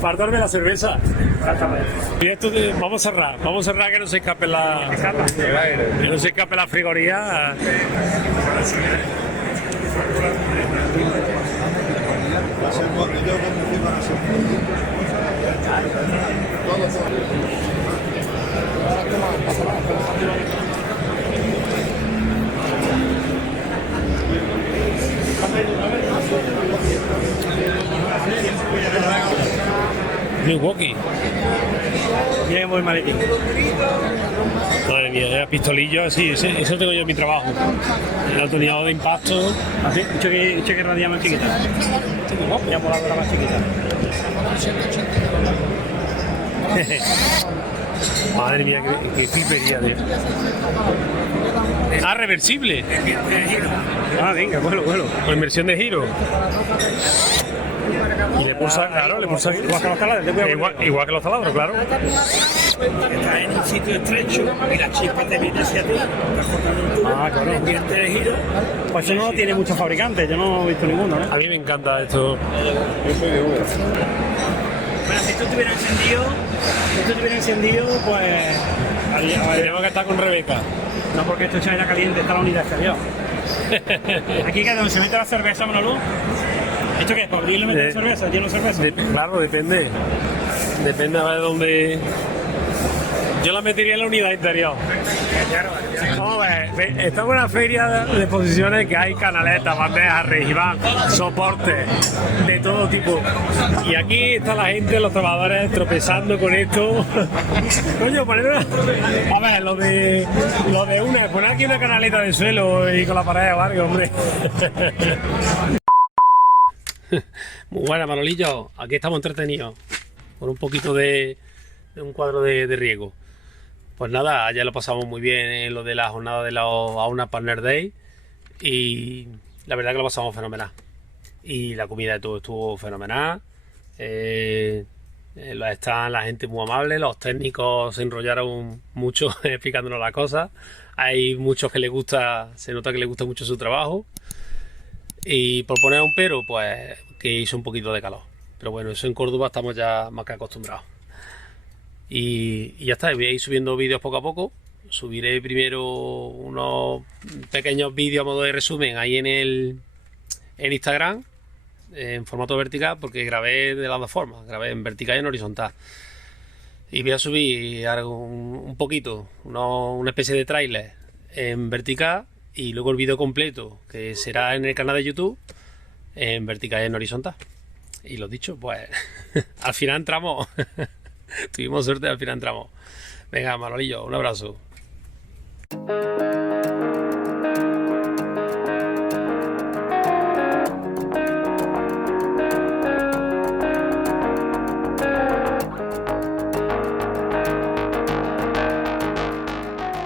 Para darme la cerveza. Exactamente. Y esto vamos a cerrar que no se escape que no se escape la frigoría. Milwaukee. Bien, muy maletín. Madre mía, era pistolillo así, eso tengo yo en mi trabajo. El atornillador de impacto. ¿Así? Dicho que radía más chiquita. No, ya por la más chiquita. Madre mía, qué flipería, tío. Ah, reversible. Ah, venga, vuelo. Con inversión de giro. Y le pulsa, claro, igual que los taladros. Igual que los taladros, claro. Está en un sitio estrecho y la chispa te viene hacia ti. Claro. Invierte de giro. Pues eso no lo tiene muchos fabricantes, yo no he visto ninguno, ¿no? A mí me encanta esto. Yo soy de uno. Bueno, si esto estuviera encendido, pues... Tenemos que estar con Rebeca. No porque esto echa aire caliente, está la unidad exterior. Aquí que es donde se mete la cerveza, Manolú. ¿Esto qué es? ¿Por abrirle meter cerveza? ¿Tiene cerveza? Claro, depende. Depende a ver dónde. Yo la metería en la unidad interior. Vamos a ver, esta es una feria de exposiciones que hay canaletas, bandejas, regibán, soportes, de todo tipo. Y aquí está la gente, los trabajadores tropezando con esto. Coño, poner una. A ver, lo de una, poner aquí una canaleta de suelo y con la pared o algo, hombre. Muy buena, Manolillo. Aquí estamos entretenidos con un poquito de un cuadro de riego. Pues nada, ayer lo pasamos muy bien en lo de la jornada de la AUNA Partner Day y la verdad que lo pasamos fenomenal. Y la comida de todo estuvo fenomenal. Está la gente muy amable, los técnicos se enrollaron mucho explicándonos las cosas. Hay muchos que les gusta, se nota que les gusta mucho su trabajo. Y por poner un pero, pues que hizo un poquito de calor. Pero bueno, eso en Córdoba estamos ya más que acostumbrados. Y ya está, voy a ir subiendo vídeos poco a poco. Subiré primero unos pequeños vídeos a modo de resumen ahí en Instagram, en formato vertical, porque grabé de las dos formas, grabé en vertical y en horizontal. Y voy a subir un poquito, una especie de tráiler en vertical y luego el vídeo completo, que será en el canal de YouTube, en vertical y en horizontal. Y lo dicho, pues al final entramos. Tuvimos suerte, al final entramos. Venga, Manolillo, un abrazo.